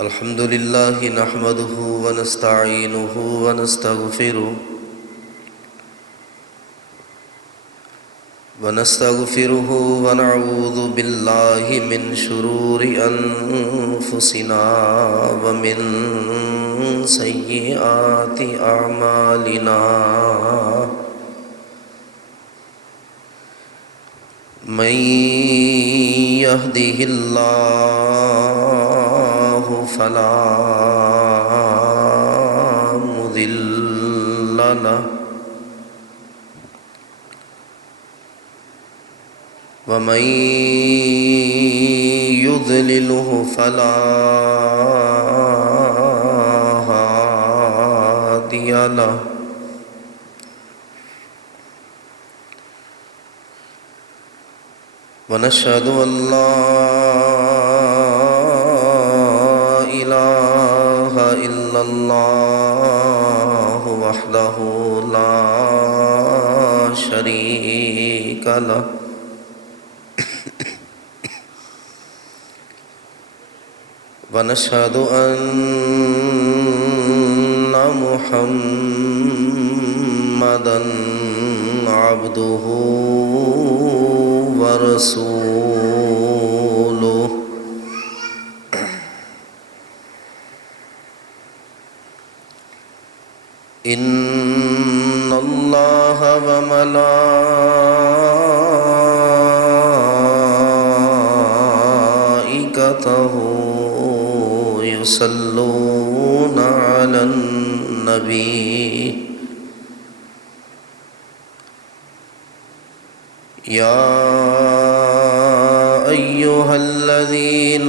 الحمد لله نحمده ونستعينه ونستغفره ونعوذ بالله من شرور أنفسنا ومن سيئات أعمالنا من يهده الله فلا مضل له ومن يضلله فلا هادي له ونشهد أن لا إله إلا الله وحده لا شريك له ونشهد أن محمدًا عبده ورسوله إن الله وملائكته يصلون على النبي يا أيها الذين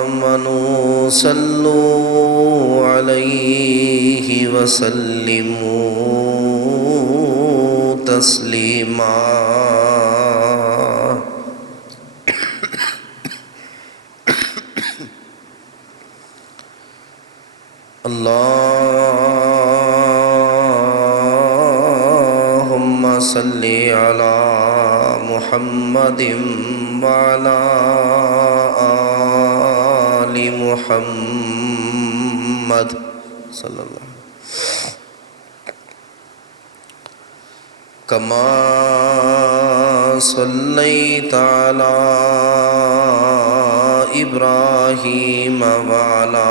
آمنوا صلوا عليه وسلموا تسليما اللهم صل على محمد وعلى آل محمد صلى الله عليه وسلم كما صليت على إبراهيم وعلى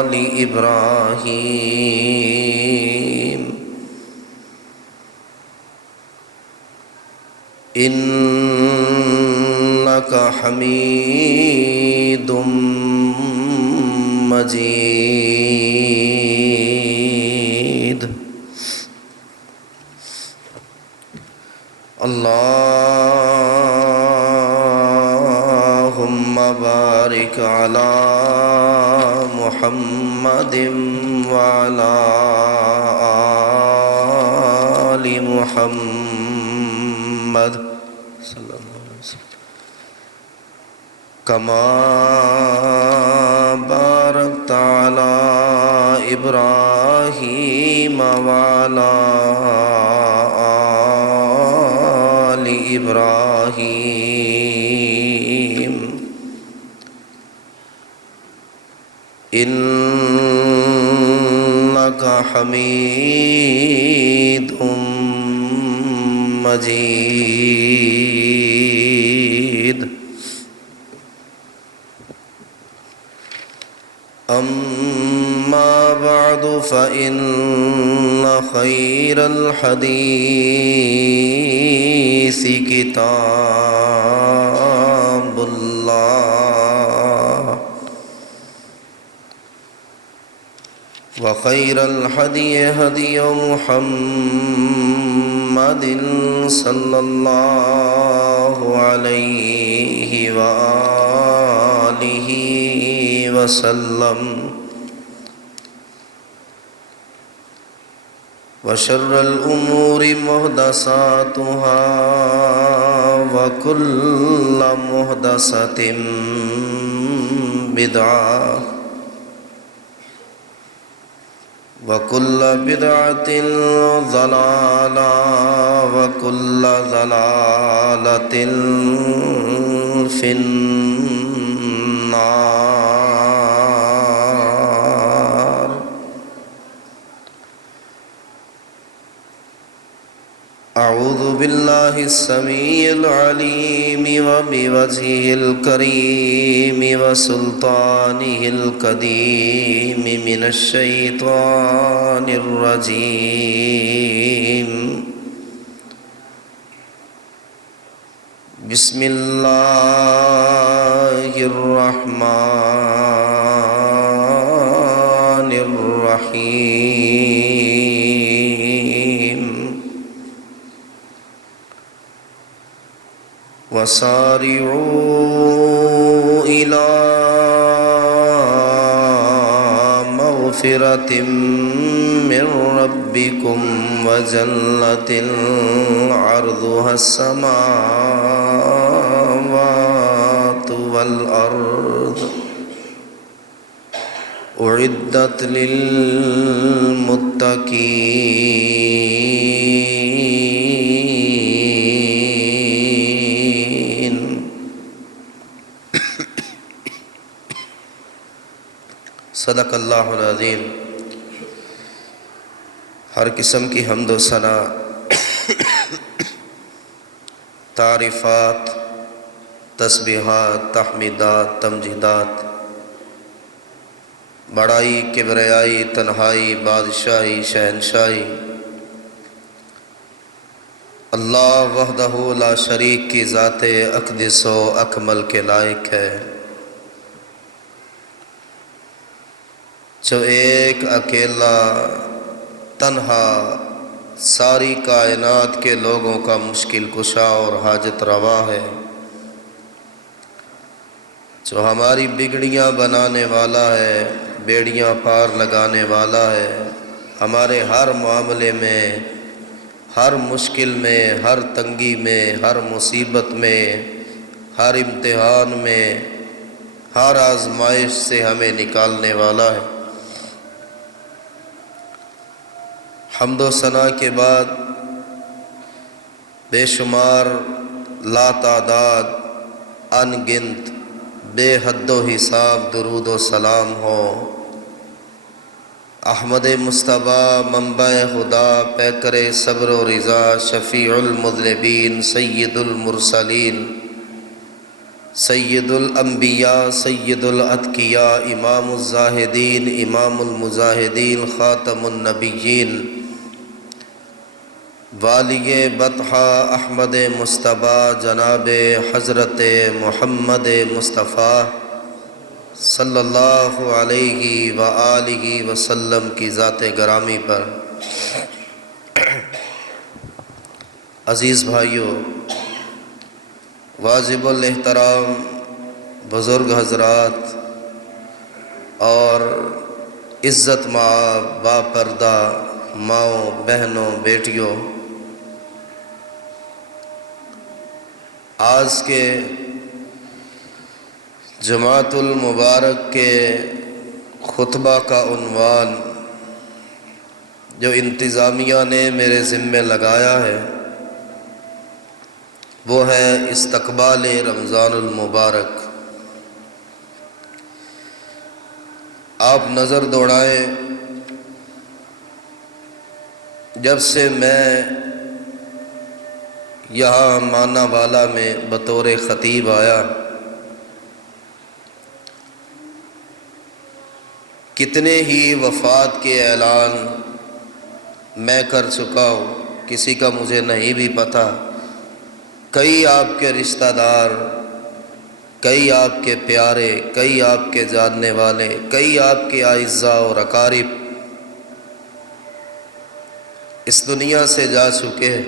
آل إبراهيم إنك حميد مجيد اللهم بارك على محمد وعلى آل محمد صلى الله عليه وسلم كما باركت على إبراهيم وعلى آل إبراهيم إنك حميد مجيد أما بعد فإن خير الحديث كتاب الله وخير الهدي هدي محمد صلى الله عليه وآله وسلم وشر الأمور محدثاتها وكل محدثة بدعة وكل بدعة ضلالة وكل ضلالة في النار. أعوذ بالله السميع العليم وبوجهه الكريم وسلطانه القديم من الشيطان الرجيم. بسم الله الرحمن الرحيم. وسارعوا إلى مغفرة من ربكم وجنة عرضها السماوات والأرض أعدت للمتقين. صدق اللہ العظیم. ہر قسم کی حمد و ثنا، تعریفات، تسبیحات، تحمیدات، تمجیدات، بڑائی، کبریائی، تنہائی، بادشاہی، شہنشاہی اللہ وحدہ لا شریک کی ذات اقدس و اکمل کے لائق ہے، جو ایک اکیلا تنہا ساری کائنات کے لوگوں کا مشکل کشا اور حاجت روا ہے، جو ہماری بگڑیاں بنانے والا ہے، بیڑیاں پار لگانے والا ہے، ہمارے ہر معاملے میں، ہر مشکل میں، ہر تنگی میں، ہر مصیبت میں، ہر امتحان میں، ہر آزمائش سے ہمیں نکالنے والا ہے. حمد و ثنا کے بعد بے شمار، لا تعداد، ان گنت، بے حد و حساب درود و سلام ہو احمد مصطفیٰ، منبع خدا، پیکر صبر و رضا، شفیع المذنبین، سید المرسلین، سید الانبیاء، سید الاتقیاء، امام الزاہدین، امام المجاہدین، خاتم النبیین، والی بطحہ احمد مصطفیٰ جناب حضرت محمد مصطفیٰ صلی اللہ علیہ وآلہ وسلم کی ذات گرامی پر. عزیز بھائیوں، واجب الاحترام بزرگ حضرات اور عزت مآب با پردہ ماؤں، بہنوں، بیٹیوں، آج کے جماعت المبارک کے خطبہ کا عنوان جو انتظامیہ نے میرے ذمے لگایا ہے وہ ہے استقبال رمضان المبارک. آپ نظر دوڑائیں، جب سے میں یہاں مانا والا میں بطور خطیب آیا، کتنے ہی وفات کے اعلان میں کر چکا ہوں، کسی کا مجھے نہیں بھی پتہ. کئی آپ کے رشتہ دار، کئی آپ کے پیارے، کئی آپ کے جاننے والے، کئی آپ کے اعزاء اور اقارب اس دنیا سے جا چکے ہیں.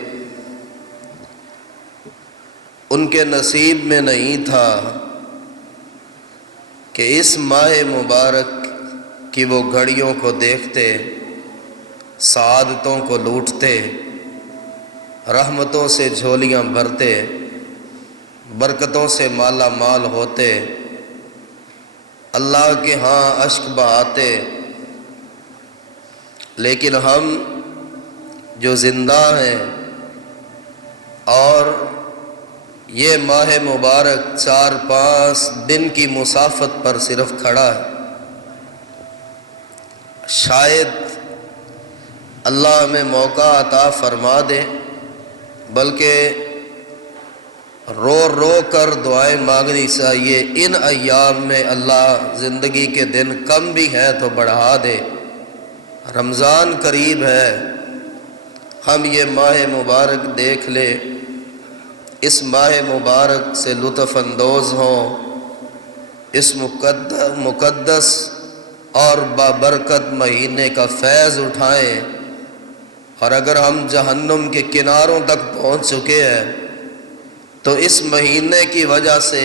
ان کے نصیب میں نہیں تھا کہ اس ماہ مبارک کی وہ گھڑیوں کو دیکھتے، سعادتوں کو لوٹتے، رحمتوں سے جھولیاں بھرتے، برکتوں سے مالا مال ہوتے، اللہ کے ہاں اشک بہاتے لیکن ہم جو زندہ ہیں اور یہ ماہ مبارک 4-5 دن کی مسافت پر صرف کھڑا ہے، شاید اللہ ہمیں موقع عطا فرما دے، بلکہ رو رو کر دعائیں مانگنی چاہیے۔ ان ایام میں اللہ زندگی کے دن کم بھی ہیں تو بڑھا دے، رمضان قریب ہے، ہم یہ ماہ مبارک دیکھ لے، اس ماہ مبارک سے لطف اندوز ہوں، اس مقدس اور بابرکت مہینے کا فیض اٹھائیں، اور اگر ہم جہنم کے کناروں تک پہنچ چکے ہیں تو اس مہینے کی وجہ سے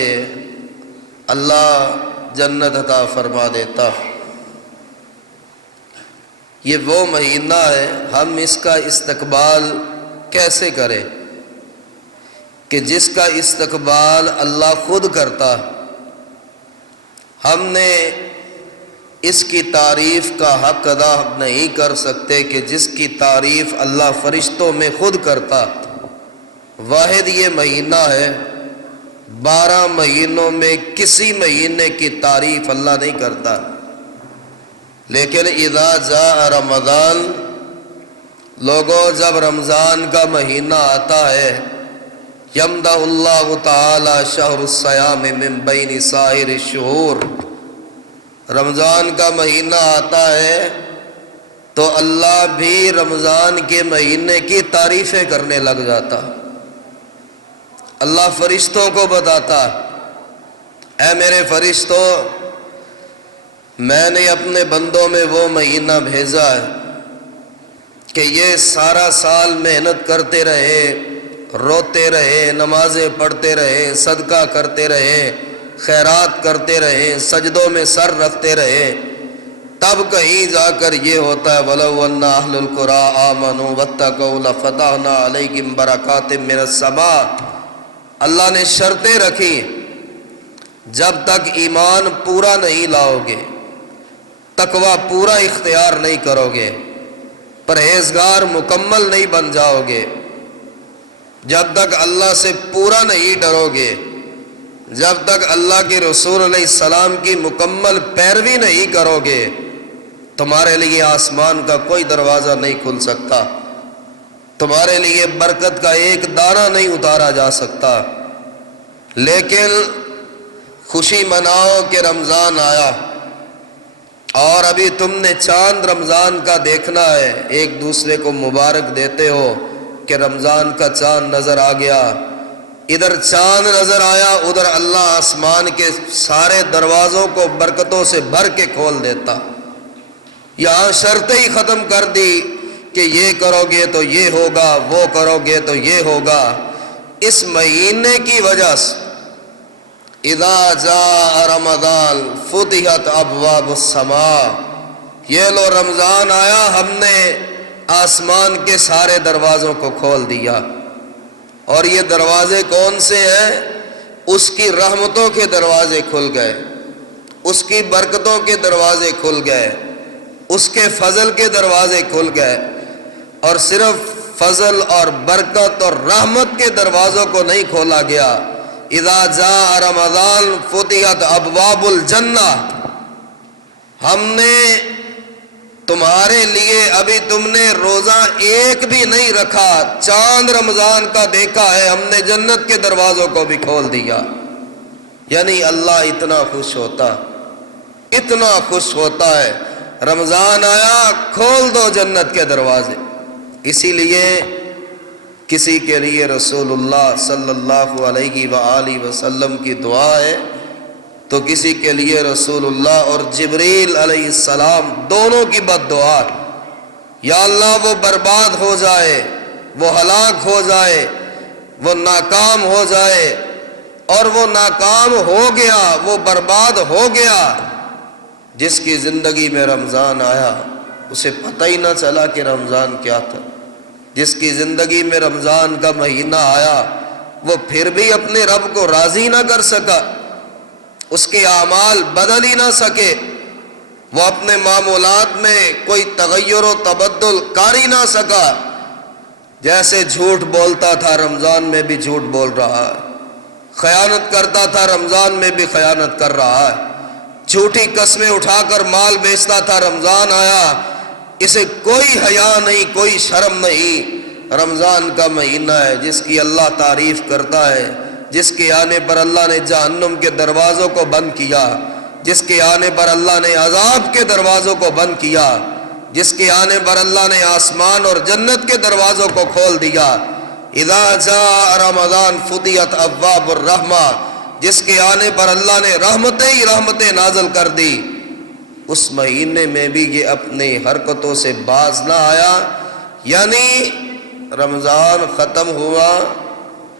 اللہ جنت عطا فرما دیتا۔ یہ وہ مہینہ ہے، ہم اس کا استقبال کیسے کریں کہ جس کا استقبال اللہ خود کرتا۔ ہم نے اس کی تعریف کا حق ادا نہیں کر سکتے کہ جس کی تعریف اللہ فرشتوں میں خود کرتا۔ واحد یہ مہینہ ہے، 12 مہینوں میں کسی مہینے کی تعریف اللہ نہیں کرتا، لیکن اذا جاء رمضان، لوگوں جب رمضان کا مہینہ آتا ہے، یمدح اللہ تعالی شہر الصیام من بین سائر الشہور، رمضان کا مہینہ آتا ہے تو اللہ بھی رمضان کے مہینے کی تعریفیں کرنے لگ جاتا۔ اللہ فرشتوں کو بتاتا، اے میرے فرشتوں، میں نے اپنے بندوں میں وہ مہینہ بھیجا ہے کہ یہ سارا سال محنت کرتے رہے، روتے رہے، نمازیں پڑھتے رہے، صدقہ کرتے رہے، خیرات کرتے رہے، سجدوں میں سر رکھتے رہے، تب کہیں جا کر یہ ہوتا ہے وَلَوْ أَنَّ أَهْلُ الْقُرَىٰ آمَنُوا وَاتَّقَوْا لَفَتَحْنَا عَلَيْهِمْ بَرَكَاتٍ مِّنَ السَّمَاءِ۔ اللہ نے شرطیں رکھی، جب تک ایمان پورا نہیں لاؤ گے، تقوی پورا اختیار نہیں کرو گے، پرہیزگار مکمل نہیں بن جاؤ گے، جب تک اللہ سے پورا نہیں ڈرو گے، جب تک اللہ کے رسول علیہ السلام کی مکمل پیروی نہیں کرو گے، تمہارے لیے آسمان کا کوئی دروازہ نہیں کھل سکتا، تمہارے لیے برکت کا ایک دانہ نہیں اتارا جا سکتا۔ لیکن خوشی مناؤ کہ رمضان آیا، اور ابھی تم نے چاند رمضان کا دیکھنا ہے، ایک دوسرے کو مبارک دیتے ہو کہ رمضان کا چاند نظر آ گیا، ادھر چاند نظر آیا، ادھر اللہ آسمان کے سارے دروازوں کو برکتوں سے بھر کے کھول دیتا۔ یہاں شرطیں ہی ختم کر دی کہ یہ کرو گے تو یہ ہوگا، وہ کرو گے تو یہ ہوگا۔ اس مہینے کی وجہ سے اذا جاء رمضان فتحت ابواب السماء، یہ لو رمضان آیا، ہم نے آسمان کے سارے دروازوں کو کھول دیا۔ اور یہ دروازے کون سے ہیں؟ اس کی رحمتوں کے دروازے کھل گئے، اس کی برکتوں کے دروازے کھل گئے، اس کے فضل کے دروازے کھل گئے۔ اور صرف فضل اور برکت اور رحمت کے دروازوں کو نہیں کھولا گیا، اذا جاء رمضان فتحت ابواب الجنہ، ہم نے تمہارے لیے، ابھی تم نے روزہ ایک بھی نہیں رکھا، چاند رمضان کا دیکھا ہے، ہم نے جنت کے دروازوں کو بھی کھول دیا۔ یعنی اللہ اتنا خوش ہوتا، اتنا خوش ہوتا ہے، رمضان آیا کھول دو جنت کے دروازے۔ اسی لیے کسی کے لیے رسول اللہ صلی اللہ علیہ وآلہ وسلم کی دعا ہے تو کسی کے لیے رسول اللہ اور جبریل علیہ السلام دونوں کی بد دعا، یا اللہ وہ برباد ہو جائے، وہ ہلاک ہو جائے، وہ ناکام ہو جائے، اور وہ ناکام ہو گیا، وہ برباد ہو گیا جس کی زندگی میں رمضان آیا اسے پتہ ہی نہ چلا کہ رمضان کیا تھا، جس کی زندگی میں رمضان کا مہینہ آیا وہ پھر بھی اپنے رب کو راضی نہ کر سکا، اس کے اعمال بدل ہی نہ سکے، وہ اپنے معمولات میں کوئی تغیر و تبدل کر ہی نہ سکا، جیسے جھوٹ بولتا تھا رمضان میں بھی جھوٹ بول رہا ہے، خیانت کرتا تھا رمضان میں بھی خیانت کر رہا ہے، جھوٹی قسمیں اٹھا کر مال بیچتا تھا، رمضان آیا اسے کوئی حیا نہیں، کوئی شرم نہیں۔ رمضان کا مہینہ ہے جس کی اللہ تعریف کرتا ہے، جس کے آنے پر اللہ نے جہنم کے دروازوں کو بند کیا، جس کے آنے پر اللہ نے عذاب کے دروازوں کو بند کیا، جس کے آنے پر اللہ نے آسمان اور جنت کے دروازوں کو کھول دیا۔ اذا جاء رمضان فتحت ابواب الرحمہ، جس کے آنے پر اللہ نے رحمتیں ہی رحمتیں نازل کر دی، اس مہینے میں بھی یہ اپنی حرکتوں سے باز نہ آیا، یعنی رمضان ختم ہوا،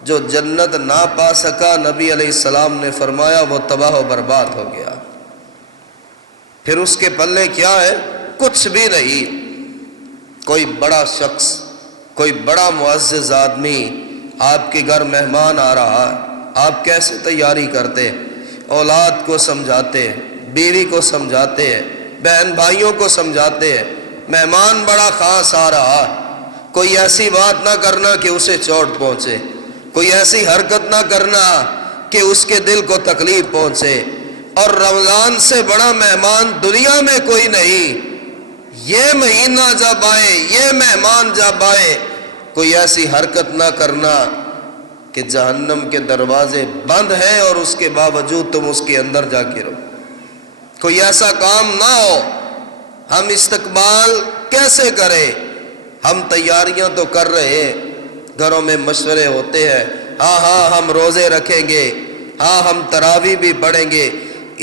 جو جنت نہ پا سکا نبی علیہ السلام نے فرمایا وہ تباہ و برباد ہو گیا۔ پھر اس کے پلے کیا ہے؟ کچھ بھی نہیں۔ کوئی بڑا شخص، کوئی بڑا معزز آدمی آپ کے گھر مہمان آ رہا، آپ کیسے تیاری کرتے؟ اولاد کو سمجھاتے، بیوی کو سمجھاتے، بہن بھائیوں کو سمجھاتے، مہمان بڑا خاص آ رہا، کوئی ایسی بات نہ کرنا کہ اسے چوٹ پہنچے، کوئی ایسی حرکت نہ کرنا کہ اس کے دل کو تکلیف پہنچے، اور رمضان سے بڑا مہمان دنیا میں کوئی نہیں۔ یہ مہینہ جب آئے، یہ مہمان جب آئے، کوئی ایسی حرکت نہ کرنا کہ جہنم کے دروازے بند ہیں اور اس کے باوجود تم اس کے اندر جا کے رہو، کوئی ایسا کام نہ ہو۔ ہم استقبال کیسے کریں؟ ہم تیاریاں تو کر رہے ہیں، گھروں میں مشورے ہوتے ہیں، ہاں ہم روزے رکھیں گے، ہاں ہم تراویح بھی پڑھیں گے۔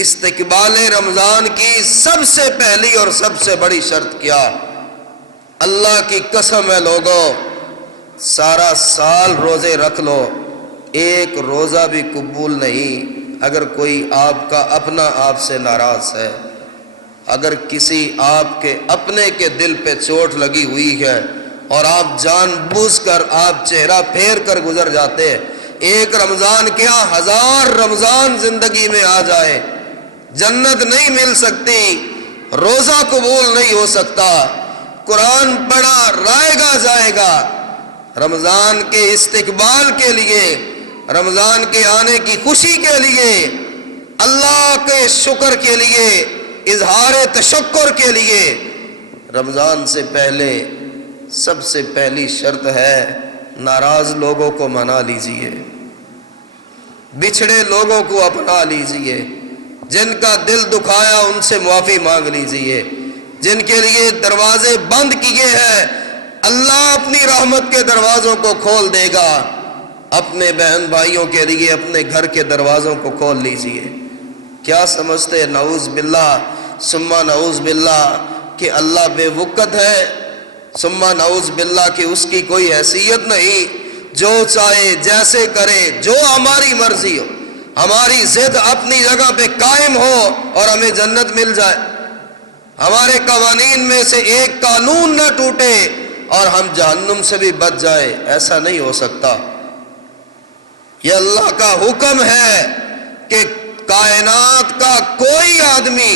استقبال رمضان کی سب سے پہلی اور سب سے بڑی شرط کیا؟ اللہ کی قسم ہے لوگوں، سارا سال روزے رکھ لو، ایک روزہ بھی قبول نہیں اگر کوئی آپ کا اپنا آپ سے ناراض ہے، اگر کسی آپ کے اپنے کے دل پہ چوٹ لگی ہوئی ہے اور آپ جان بوجھ کر آپ چہرہ پھیر کر گزر جاتے ہیں، ایک رمضان کیا 1000 رمضان زندگی میں آ جائے، جنت نہیں مل سکتی، روزہ قبول نہیں ہو سکتا، قرآن پڑھا رائے گا جائے گا۔ رمضان کے استقبال کے لیے، رمضان کے آنے کی خوشی کے لیے، اللہ کے شکر کے لیے، اظہار تشکر کے لیے، رمضان سے پہلے سب سے پہلی شرط ہے ناراض لوگوں کو منا لیجئے، بچھڑے لوگوں کو اپنا لیجئے، جن کا دل دکھایا ان سے معافی مانگ لیجئے، جن کے لیے دروازے بند کیے ہیں اللہ اپنی رحمت کے دروازوں کو کھول دے گا۔ اپنے بہن بھائیوں کے لیے اپنے گھر کے دروازوں کو کھول لیجئے۔ کیا سمجھتے نعوذ باللہ ثم نعوذ باللہ کہ اللہ بے وقت ہے، ثم نعوذ باللہ کہ اس کی کوئی حیثیت نہیں، جو چاہے جیسے کرے، جو ہماری مرضی ہو، ہماری ضد اپنی جگہ پہ قائم ہو اور ہمیں جنت مل جائے، ہمارے قوانین میں سے ایک قانون نہ ٹوٹے اور ہم جہنم سے بھی بچ جائے، ایسا نہیں ہو سکتا۔ یہ اللہ کا حکم ہے کہ کائنات کا کوئی آدمی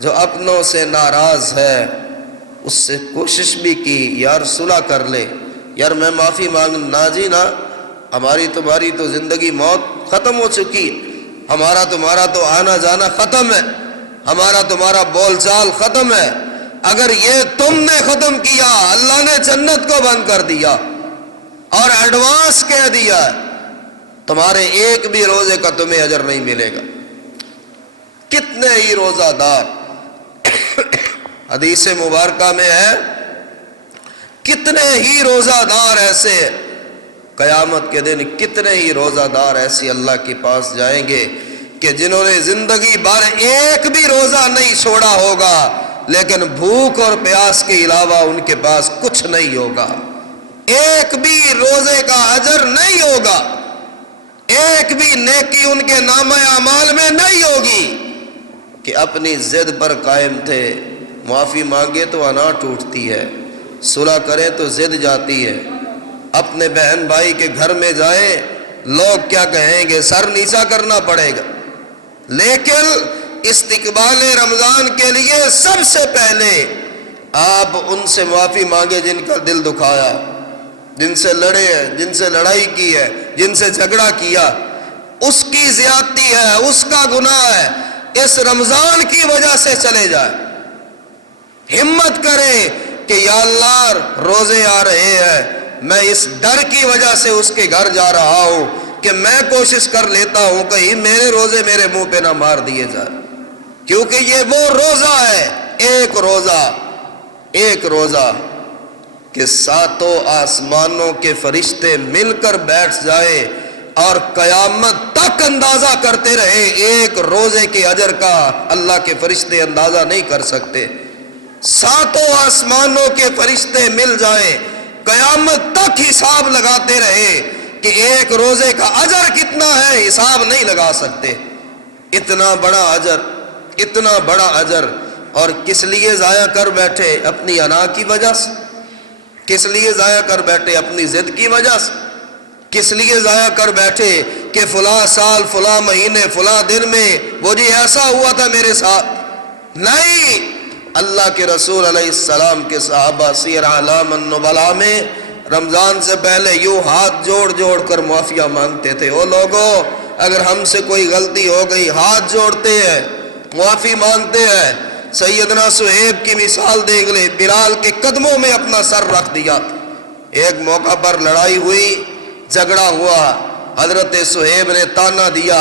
جو اپنوں سے ناراض ہے اس سے کوشش بھی کی یار صلح کر لے، یار میں معافی مانگ، نہ جی نہ، ہماری تمہاری تو زندگی موت ختم ہو چکی، ہمارا تمہارا تو آنا جانا ختم ہے، ہمارا تمہارا بول چال ختم ہے۔ اگر یہ تم نے ختم کیا، اللہ نے جنت کو بند کر دیا اور ایڈوانس کہہ دیا تمہارے ایک بھی روزے کا تمہیں اجر نہیں ملے گا۔ کتنے ہی روزہ دار، حدیث مبارکہ میں ہے کتنے ہی روزہ دار ایسے، قیامت کے دن کتنے ہی روزہ دار ایسے اللہ کے پاس جائیں گے کہ جنہوں نے زندگی بھر ایک بھی روزہ نہیں چھوڑا ہوگا، لیکن بھوک اور پیاس کے علاوہ ان کے پاس کچھ نہیں ہوگا، ایک بھی روزے کا اجر نہیں ہوگا، ایک بھی نیکی ان کے نامہ اعمال میں نہیں ہوگی، کہ اپنی ضد پر قائم تھے۔ معافی مانگے تو انا ٹوٹتی ہے، صلح کریں تو ضد جاتی ہے، اپنے بہن بھائی کے گھر میں جائیں لوگ کیا کہیں گے، سر نیچا کرنا پڑے گا، لیکن استقبال رمضان کے لیے سب سے پہلے آپ ان سے معافی مانگے جن کا دل دکھایا، جن سے لڑے ہیں، جن سے لڑائی کی ہے، جن سے جھگڑا کیا، اس کی زیادتی ہے، اس کا گناہ ہے، اس رمضان کی وجہ سے چلے جائے۔ ہمت کرے کہ یا اللہ روزے آ رہے ہیں، میں اس ڈر کی وجہ سے اس کے گھر جا رہا ہوں کہ میں کوشش کر لیتا ہوں کہیں میرے روزے میرے منہ پہ نہ مار دیے جائے، کیونکہ یہ وہ روزہ ہے، ایک روزہ کہ ساتوں آسمانوں کے فرشتے مل کر بیٹھ جائے اور قیامت تک اندازہ کرتے رہے۔ ایک روزے کے اجر کا اللہ کے فرشتے اندازہ نہیں کر سکتے۔ ساتوں آسمانوں کے فرشتے مل جائیں، قیامت تک حساب لگاتے رہے کہ ایک روزے کا اجر کتنا ہے، حساب نہیں لگا سکتے۔ اتنا بڑا اجر، اتنا بڑا اجر، اور کس لیے ضائع کر بیٹھے؟ اپنی انا کی وجہ سے۔ کس لیے ضائع کر بیٹھے؟ اپنی ضد کی وجہ سے۔ کس لیے ضائع کر بیٹھے کہ فلاں سال، فلاں مہینے، فلاں دن میں وہ جی ایسا ہوا تھا میرے ساتھ؟ نہیں، اللہ کے رسول علیہ السلام کے صحابہ سیر اعلام النبلاء میں رمضان سے پہلے یوں ہاتھ جوڑ جوڑ کر معافیاں مانگتے تھے۔ او لوگوں، اگر ہم سے کوئی غلطی ہو گئی، ہاتھ جوڑتے ہیں، معافی مانگتے ہیں۔ سیدنا صہیب کی مثال دیکھ لے، بلال کے قدموں میں اپنا سر رکھ دیا۔ ایک موقع پر لڑائی ہوئی، جھگڑا ہوا، حضرت صہیب نے تانا دیا،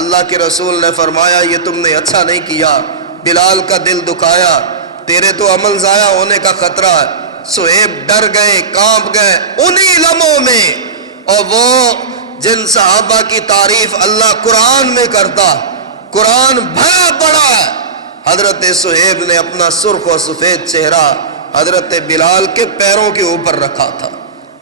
اللہ کے رسول نے فرمایا یہ تم نے اچھا نہیں کیا، بلال کا دل دکھایا، تیرے تو عمل ضائع ہونے کا خطرہ ہے۔ صہیب ڈر گئے، کانپ گئے انہی لمحوں میں۔ اور وہ جن صحابہ کی تعریف اللہ قرآن میں کرتا، قرآن بھرا پڑا ہے، حضرت صہیب نے اپنا سرخ و سفید چہرہ حضرت بلال کے پیروں کے اوپر رکھا تھا۔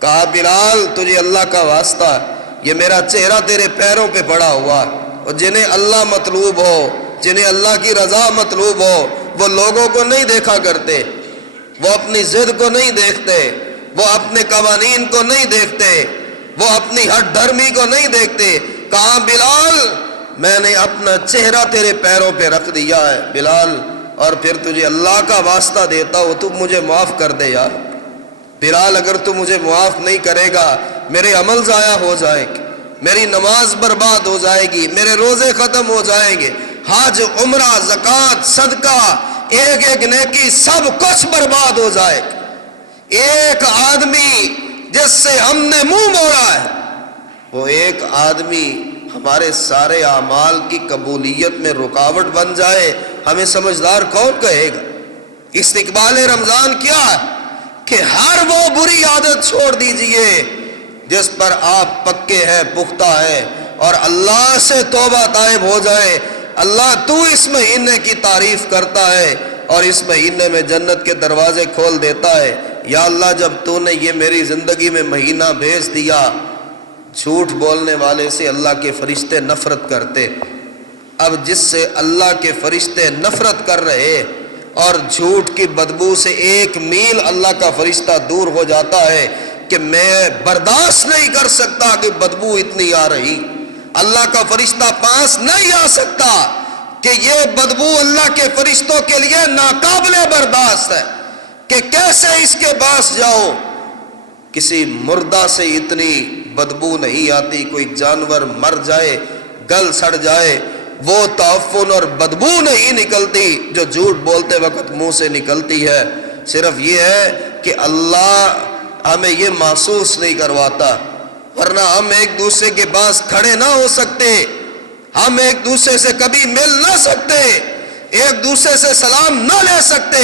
کہا بلال تجھے اللہ کا واسطہ ہے، یہ میرا چہرہ تیرے پیروں پہ پڑا ہوا ہے، اور جنہیں اللہ مطلوب ہو، جنہیں اللہ کی رضا مطلوب ہو، وہ لوگوں کو نہیں دیکھا کرتے، وہ اپنی ضد کو نہیں دیکھتے، وہ اپنے قوانین کو نہیں دیکھتے، وہ اپنی ہٹ دھرمی کو نہیں دیکھتے۔ کہا بلال میں نے اپنا چہرہ تیرے پیروں پہ رکھ دیا ہے بلال، اور پھر تجھے اللہ کا واسطہ دیتا ہو تو مجھے معاف کر دے یار۔ بلال اگر تو مجھے معاف نہیں کرے گا میرے عمل ضائع ہو جائیں گے، میری نماز برباد ہو جائے گی، میرے روزے ختم ہو جائیں گے، حج، عمرہ، زکوٰۃ، صدقہ، ایک ایک نیکی سب کچھ برباد ہو جائے گا۔ ایک آدمی جس سے ہم نے منہ موڑا ہے، وہ ایک آدمی ہمارے سارے اعمال کی قبولیت میں رکاوٹ بن جائے، ہمیں سمجھدار کون کہے گا؟ استقبال رمضان کیا ہے کہ ہر وہ بری عادت چھوڑ دیجئے جس پر آپ پکے ہیں، پختہ ہیں، اور اللہ سے توبہ طائب ہو جائے۔ اللہ تو اس مہینے کی تعریف کرتا ہے اور اس مہینے میں جنت کے دروازے کھول دیتا ہے۔ یا اللہ جب تو نے یہ میری زندگی میں مہینہ بھیج دیا، جھوٹ بولنے والے سے اللہ کے فرشتے نفرت کرتے، اب جس سے اللہ کے فرشتے نفرت کر رہے اور جھوٹ کی بدبو سے 1 میل اللہ کا فرشتہ دور ہو جاتا ہے کہ میں برداشت نہیں کر سکتا کہ بدبو اتنی آ رہی، اللہ کا فرشتہ پاس نہیں آ سکتا کہ یہ بدبو اللہ کے فرشتوں کے لیے ناقابل برداشت ہے کہ کیسے اس کے پاس جاؤ۔ کسی مردہ سے اتنی بدبو نہیں آتی، کوئی جانور مر جائے، گل سڑ جائے، وہ تعفن اور بدبو نہیں نکلتی جو جھوٹ بولتے وقت منہ سے نکلتی ہے۔ صرف یہ ہے کہ اللہ ہمیں یہ محسوس نہیں کرواتا، ورنہ ہم ایک دوسرے کے پاس کھڑے نہ ہو سکتے، ہم ایک دوسرے سے کبھی مل نہ سکتے، ایک دوسرے سے سلام نہ لے سکتے،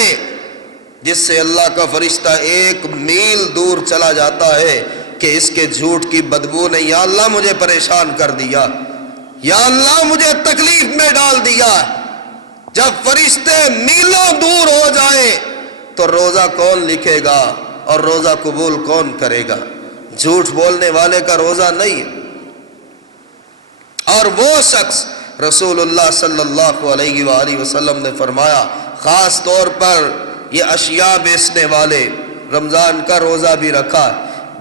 جس سے اللہ کا فرشتہ 1 میل دور چلا جاتا ہے کہ اس کے جھوٹ کی بدبو نے یا اللہ مجھے پریشان کر دیا، یا اللہ مجھے تکلیف میں ڈال دیا۔ جب فرشتے میلوں دور ہو جائیں تو روزہ کون لکھے گا اور روزہ قبول کون کرے گا؟ جھوٹ بولنے والے کا روزہ نہیں ہے۔ اور وہ شخص، رسول اللہ صلی اللہ علیہ وآلہ وسلم نے فرمایا، خاص طور پر یہ اشیاء بیچنے والے، رمضان کا روزہ بھی رکھا،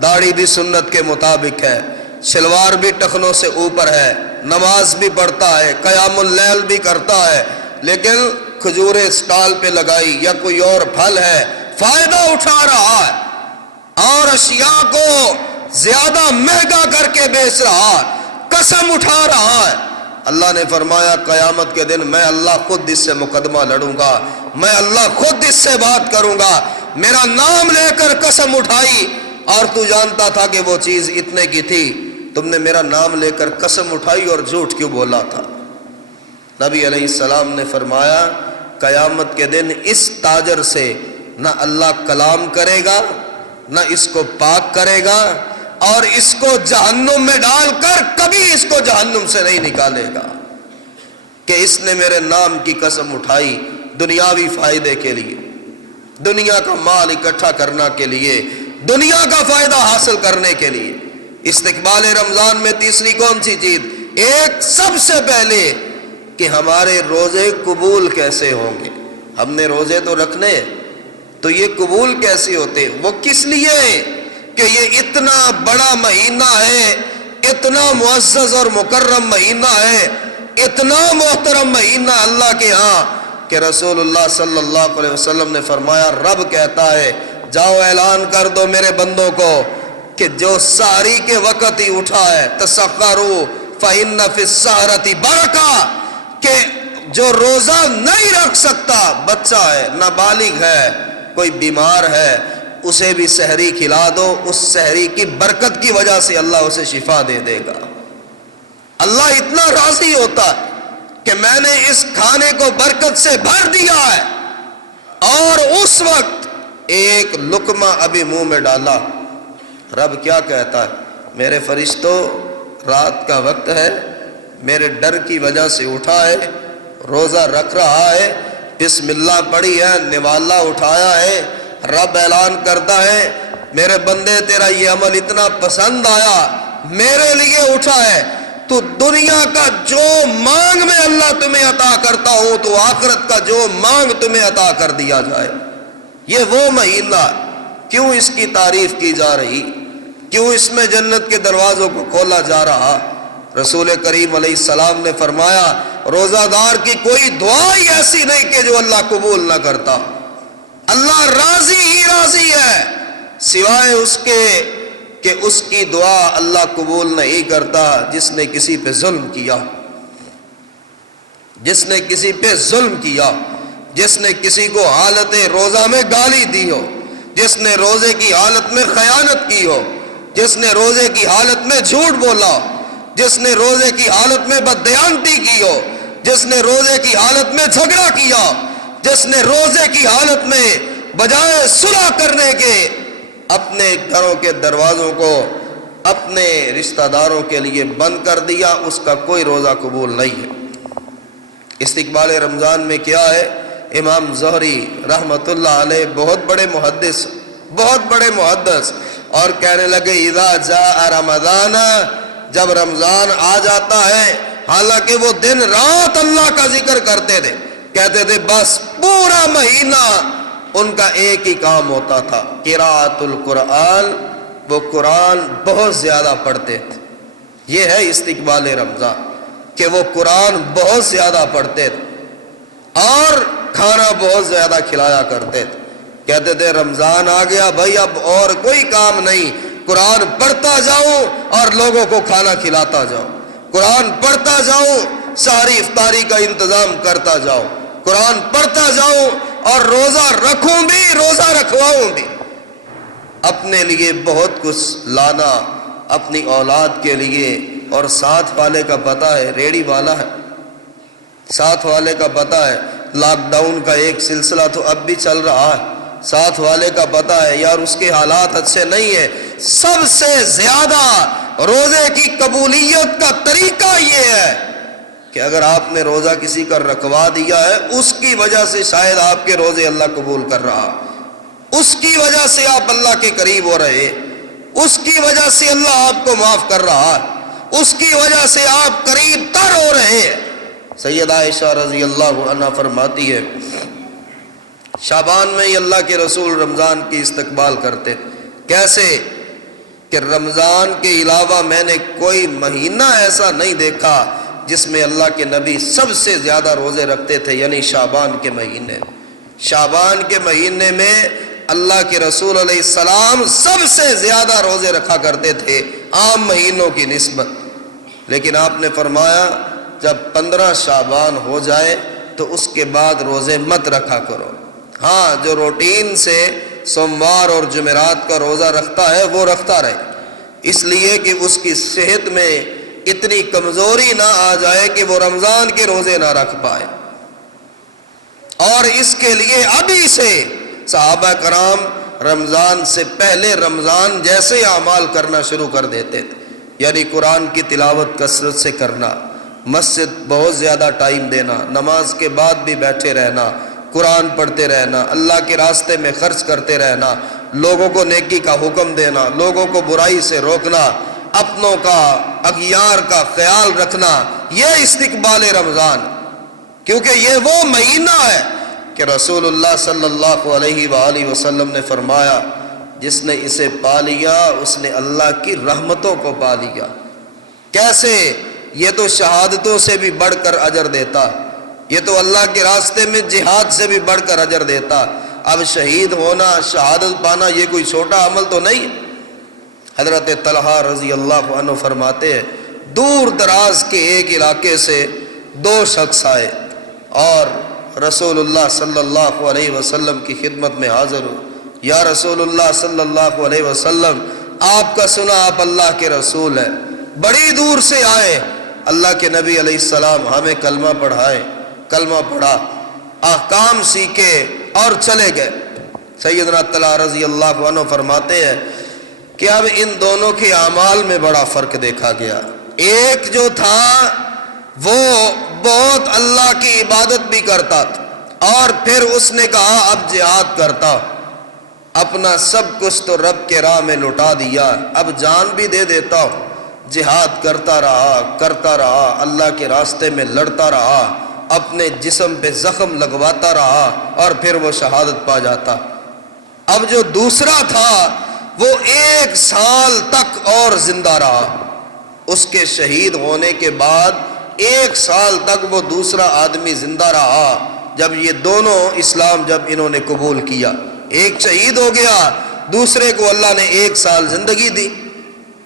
داڑھی بھی سنت کے مطابق ہے، شلوار بھی ٹخنوں سے اوپر ہے، نماز بھی پڑھتا ہے، قیام اللیل بھی کرتا ہے، لیکن کھجور اسٹال پہ لگائی یا کوئی اور پھل ہے، فائدہ اٹھا رہا ہے اور اشیاء کو زیادہ مہنگا کر کے بیچ رہا ہے، قسم اٹھا رہا ہے۔ اللہ نے فرمایا قیامت کے دن میں اللہ خود اس سے مقدمہ لڑوں گا، میں اللہ خود اس سے بات کروں گا۔ میرا نام لے کر قسم اٹھائی اور تو جانتا تھا کہ وہ چیز اتنے کی تھی، تم نے میرا نام لے کر قسم اٹھائی اور جھوٹ کیوں بولا تھا؟ نبی علیہ السلام نے فرمایا قیامت کے دن اس تاجر سے نہ اللہ کلام کرے گا، نہ اس کو پاک کرے گا، اور اس کو جہنم میں ڈال کر کبھی اس کو جہنم سے نہیں نکالے گا کہ اس نے میرے نام کی قسم اٹھائی دنیاوی فائدے کے لیے، دنیا کا مال اکٹھا کرنا کے لیے، دنیا کا فائدہ حاصل کرنے کے لیے۔ استقبال رمضان میں تیسری کون سی چیز؟ ایک سب سے پہلے کہ ہمارے روزے قبول کیسے ہوں گے۔ ہم نے روزے تو رکھنے تو یہ قبول کیسے ہوتے؟ وہ کس لیے کہ یہ اتنا بڑا مہینہ ہے، اتنا معزز اور مکرم مہینہ ہے، اتنا محترم مہینہ اللہ کے ہاں کہ رسول اللہ صلی اللہ علیہ وسلم نے فرمایا رب کہتا ہے جاؤ اعلان کر دو میرے بندوں کو کہ جو سحری کے وقت ہی اٹھا ہے تسحروا فإن فی السحرۃ برکہ، کہ جو روزہ نہیں رکھ سکتا، بچہ ہے، نابالغ ہے، کوئی بیمار ہے، اسے بھی سحری کھلا دو، اس سحری کی برکت کی وجہ سے اللہ اسے شفا دے دے گا۔ اللہ اتنا راضی ہوتا ہے کہ میں نے اس کھانے کو برکت سے بھر دیا ہے، اور اس وقت ایک لقمہ ابھی منہ میں ڈالا، رب کیا کہتا ہے؟ میرے فرشتوں رات کا وقت ہے، میرے ڈر کی وجہ سے اٹھا ہے، روزہ رکھ رہا ہے، بسم اللہ پڑھی ہے، نوالا اٹھایا ہے، رب اعلان کرتا ہے میرے بندے تیرا یہ عمل اتنا پسند آیا، میرے لیے اٹھا ہے، تو دنیا کا جو مانگ میں اللہ تمہیں عطا کرتا ہوں تو آخرت کا جو مانگ تمہیں عطا کر دیا جائے۔ یہ وہ مہینہ، کیوں اس کی تعریف کی جا رہی، کیوں اس میں جنت کے دروازوں کو کھولا جا رہا؟ رسول کریم علیہ السلام نے فرمایا روزہ دار کی کوئی دعا ہی ایسی نہیں کہ جو اللہ قبول نہ کرتا۔ اللہ راضی ہی راضی ہے، سوائے اس کے کہ اس کی دعا اللہ قبول نہیں کرتا جس نے کسی پہ ظلم کیا، جس نے کسی پہ ظلم کیا، جس نے کسی کو حالت روزہ میں گالی دی ہو، جس نے روزے کی حالت میں خیانت کی ہو، جس نے روزے کی حالت میں جھوٹ بولا، جس نے روزے کی حالت میں بددیانتی کی ہو، جس نے روزے کی حالت میں جھگڑا کیا، جس نے روزے کی حالت میں بجائے صلح کرنے کے اپنے گھروں کے دروازوں کو اپنے رشتہ داروں کے لیے بند کر دیا، اس کا کوئی روزہ قبول نہیں ہے۔ استقبال رمضان میں کیا ہے؟ امام زہری رحمت اللہ علیہ بہت بڑے محدث اور کہنے لگے اذا جاء رمضان، جب رمضان آ جاتا ہے، حالانکہ وہ دن رات اللہ کا ذکر کرتے تھے، کہتے تھے بس پورا مہینہ ان کا ایک ہی کام ہوتا تھا قراءۃ القرآن، وہ قرآن بہت زیادہ پڑھتے تھے۔ یہ ہے استقبال رمضان کہ وہ قرآن بہت زیادہ پڑھتے تھے اور کھانا بہت زیادہ کھلایا کرتے تھے۔ کہتے تھے رمضان آ گیا بھائی اب اور کوئی کام نہیں، قرآن پڑھتا جاؤں اور لوگوں کو کھانا کھلاتا جاؤں، قرآن پڑھتا جاؤں، ساری افطاری کا انتظام کرتا جاؤں، قرآن پڑھتا جاؤں اور روزہ رکھوں بھی، روزہ رکھواؤں بھی۔ اپنے لیے بہت کچھ لانا، اپنی اولاد کے لیے، اور ساتھ والے کا پتہ ہے ریڑی والا ہے، ساتھ والے کا پتہ ہے لاک ڈاؤن کا ایک سلسلہ تو اب بھی چل رہا ہے، ساتھ والے کا پتہ ہے یار اس کے حالات اچھے نہیں ہیں۔ سب سے زیادہ روزے کی قبولیت کا طریقہ یہ ہے کہ اگر آپ نے روزہ کسی کا رکھوا دیا ہے، اس کی وجہ سے شاید آپ کے روزے اللہ قبول کر رہا، اس کی وجہ سے آپ اللہ کے قریب ہو رہے، اس کی وجہ سے اللہ آپ کو معاف کر رہا، اس کی وجہ سے آپ قریب تر ہو رہے ہیں۔ سیدہ عائشہ رضی اللہ عنہا فرماتی ہے شعبان میں ہی اللہ کے رسول رمضان کی استقبال کرتے، کیسے کہ رمضان کے علاوہ میں نے کوئی مہینہ ایسا نہیں دیکھا جس میں اللہ کے نبی سب سے زیادہ روزے رکھتے تھے، یعنی شعبان کے مہینے۔ شعبان کے مہینے میں اللہ کے رسول علیہ السلام سب سے زیادہ روزے رکھا کرتے تھے عام مہینوں کی نسبت۔ لیکن آپ نے فرمایا جب 15 شعبان ہو جائے تو اس کے بعد روزے مت رکھا کرو۔ ہاں، جو روٹین سے سوموار اور جمعرات کا روزہ رکھتا ہے وہ رکھتا رہے، اس لیے کہ اس کی صحت میں اتنی کمزوری نہ آ جائے کہ وہ رمضان کے روزے نہ رکھ پائے۔ اور اس کے لیے ابھی سے صحابہ کرام رمضان سے پہلے رمضان جیسے اعمال کرنا شروع کر دیتے تھے، یعنی قرآن کی تلاوت کثرت سے کرنا، مسجد بہت زیادہ ٹائم دینا، نماز کے بعد بھی بیٹھے رہنا، قرآن پڑھتے رہنا، اللہ کے راستے میں خرچ کرتے رہنا، لوگوں کو نیکی کا حکم دینا، لوگوں کو برائی سے روکنا، اپنوں کا اغیار کا خیال رکھنا، یہ استقبال رمضان۔ کیونکہ یہ وہ مہینہ ہے کہ رسول اللہ صلی اللہ علیہ وآلہ وسلم نے فرمایا جس نے اسے پا لیا اس نے اللہ کی رحمتوں کو پا لیا۔ کیسے؟ یہ تو شہادتوں سے بھی بڑھ کر اجر دیتا، یہ تو اللہ کے راستے میں جہاد سے بھی بڑھ کر اجر دیتا۔ اب شہید ہونا، شہادت پانا یہ کوئی چھوٹا عمل تو نہیں۔ حضرت طلحہ رضی اللہ عنہ فرماتے ہیں دور دراز کے ایک علاقے سے 2 شخص آئے اور رسول اللہ صلی اللہ علیہ وسلم کی خدمت میں حاضر ہو۔ یا رسول اللہ صلی اللہ علیہ وسلم، آپ کا سنا آپ اللہ کے رسول ہیں، بڑی دور سے آئے، اللہ کے نبی علیہ السلام ہمیں کلمہ پڑھائیں۔ کلمہ پڑھا، احکام سیکھے اور چلے گئے۔ سیدنا طلحہ رضی اللہ عنہ فرماتے ہیں کہ اب ان دونوں کے اعمال میں بڑا فرق دیکھا گیا۔ ایک جو تھا وہ بہت اللہ کی عبادت بھی کرتا تھا اور پھر اس نے کہا اب جہاد کرتا، اپنا سب کچھ تو رب کے راہ میں لٹا دیا، اب جان بھی دے دیتا ہوں۔ جہاد کرتا رہا، اللہ کے راستے میں لڑتا رہا، اپنے جسم پہ زخم لگواتا رہا اور پھر وہ شہادت پا جاتا۔ اب جو دوسرا تھا وہ 1 سال تک اور زندہ رہا، اس کے شہید ہونے کے بعد 1 سال تک وہ دوسرا آدمی زندہ رہا۔ جب یہ دونوں اسلام جب انہوں نے قبول کیا، ایک شہید ہو گیا، دوسرے کو اللہ نے 1 سال زندگی دی۔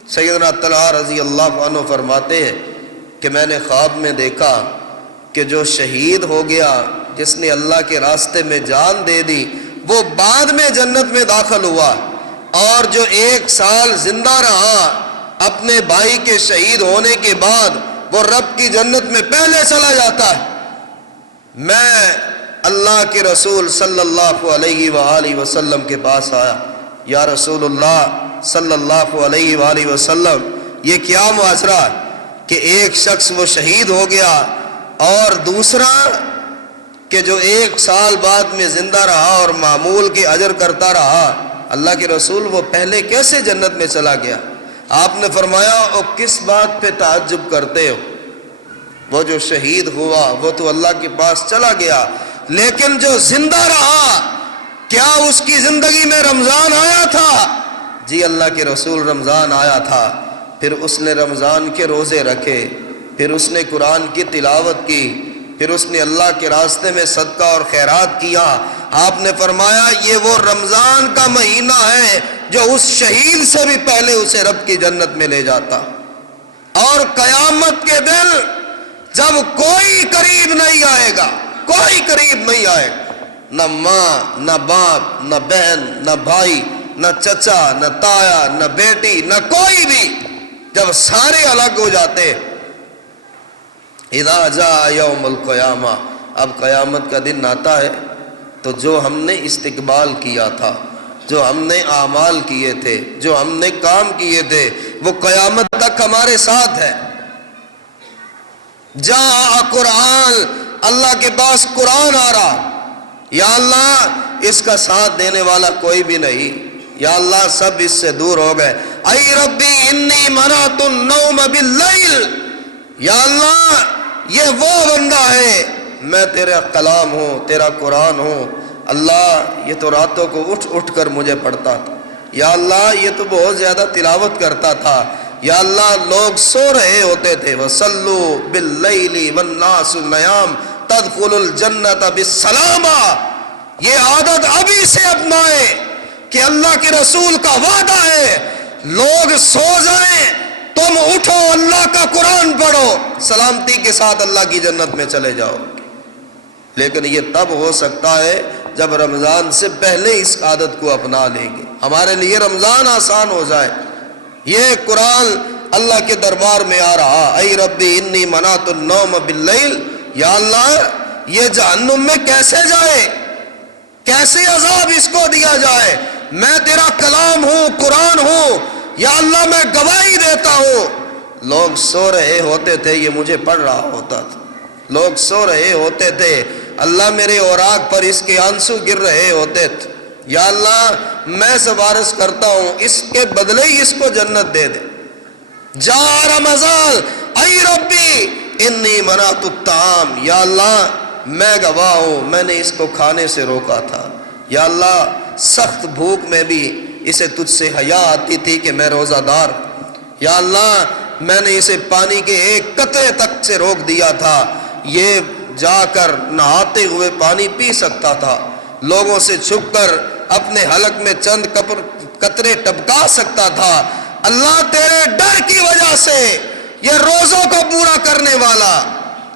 سیدنا طلحہ رضی اللہ عنہ فرماتے ہیں کہ میں نے خواب میں دیکھا کہ جو شہید ہو گیا، جس نے اللہ کے راستے میں جان دے دی، وہ بعد میں جنت میں داخل ہوا، اور جو 1 سال زندہ رہا اپنے بھائی کے شہید ہونے کے بعد وہ رب کی جنت میں پہلے چلا جاتا ہے۔ میں اللہ کے رسول صلی اللہ علیہ وآلہ وسلم کے پاس آیا، یا رسول اللہ صلی اللہ علیہ وآلہ وسلم، یہ کیا معاشرہ ہے کہ ایک شخص وہ شہید ہو گیا اور دوسرا کہ جو 1 سال بعد میں زندہ رہا اور معمول کے اجر کرتا رہا، اللہ کے رسول وہ پہلے کیسے جنت میں چلا گیا؟ آپ نے فرمایا او کس بات پہ تعجب کرتے ہو؟ وہ جو شہید ہوا وہ تو اللہ کے پاس چلا گیا، لیکن جو زندہ رہا کیا اس کی زندگی میں رمضان آیا تھا؟ جی اللہ کے رسول رمضان آیا تھا۔ پھر اس نے رمضان کے روزے رکھے، پھر اس نے قرآن کی تلاوت کی، پھر اس نے اللہ کے راستے میں صدقہ اور خیرات کیا۔ آپ نے فرمایا یہ وہ رمضان کا مہینہ ہے جو اس شہید سے بھی پہلے اسے رب کی جنت میں لے جاتا۔ اور قیامت کے دن جب کوئی قریب نہیں آئے گا، کوئی قریب نہیں آئے گا، نہ ماں، نہ باپ، نہ بہن، نہ بھائی، نہ چچا، نہ تایا، نہ بیٹی، نہ کوئی بھی، جب سارے الگ ہو جاتے، اذا جاء یوم القیامہ، اب قیامت کا دن آتا ہے تو جو ہم نے استقبال کیا تھا، جو ہم نے اعمال کیے تھے، جو ہم نے کام کیے تھے، وہ قیامت تک ہمارے ساتھ ہے۔ جاء قرآن، اللہ کے پاس قرآن آ رہا، یا اللہ اس کا ساتھ دینے والا کوئی بھی نہیں، یا اللہ سب اس سے دور ہو گئے۔ اے ربی انی منعت النوم باللیل، یا اللہ یہ وہ بندہ ہے، میں تیرا کلام ہوں، تیرا قرآن ہوں، اللہ یہ تو راتوں کو اٹھ اٹھ کر مجھے پڑھتا تھا، یا اللہ یہ تو بہت زیادہ تلاوت کرتا تھا، یا اللہ لوگ سو رہے ہوتے تھے، وَصَلُّوا بِاللَّيْلِ وَالنَّاسُ نِيَامٌ تَدْخُلُ الْجَنَّةَ بِالسَّلَامَةِ۔ یہ عادت ابھی سے اپنائے کہ اللہ کے رسول کا وعدہ ہے، لوگ سو جائیں تم اٹھو، اللہ کا قرآن پڑھو، سلامتی کے ساتھ اللہ کی جنت میں چلے جاؤ۔ لیکن یہ تب ہو سکتا ہے جب رمضان سے پہلے اس عادت کو اپنا لیں گے، ہمارے لیے رمضان آسان ہو جائے۔ یہ قرآن اللہ کے دربار میں آ رہا، اے ربی انی منعت النوم باللیل، یا اللہ یہ جہنم میں کیسے جائے، کیسے عذاب اس کو دیا جائے، میں تیرا کلام ہوں، قرآن ہوں، یا اللہ میں گواہی دیتا ہوں۔ لوگ سو رہے ہوتے تھے، یہ مجھے پڑھ رہا ہوتا تھا، لوگ سو رہے ہوتے تھے، اللہ میرے اوراق پر اس کے آنسو گر رہے ہوتے تھے، یا اللہ میں سفارش کرتا ہوں اس کے بدلے ہی اس کو جنت دے دے۔ جا رمضان اے ربی انی منعت الطعام، یا اللہ میں گواہ ہوں میں نے اس کو کھانے سے روکا تھا، یا اللہ سخت بھوک میں بھی اسے تجھ سے حیا آتی تھی کہ میں روزہ دار، یا اللہ میں نے اسے پانی کے ایک قطرے تک سے روک دیا تھا، یہ جا کر نہاتے ہوئے پانی پی سکتا تھا، لوگوں سے چھپ کر اپنے حلق میں چند قطرے ٹپکا سکتا تھا، اللہ تیرے ڈر کی وجہ سے یہ روزوں کو پورا کرنے والا،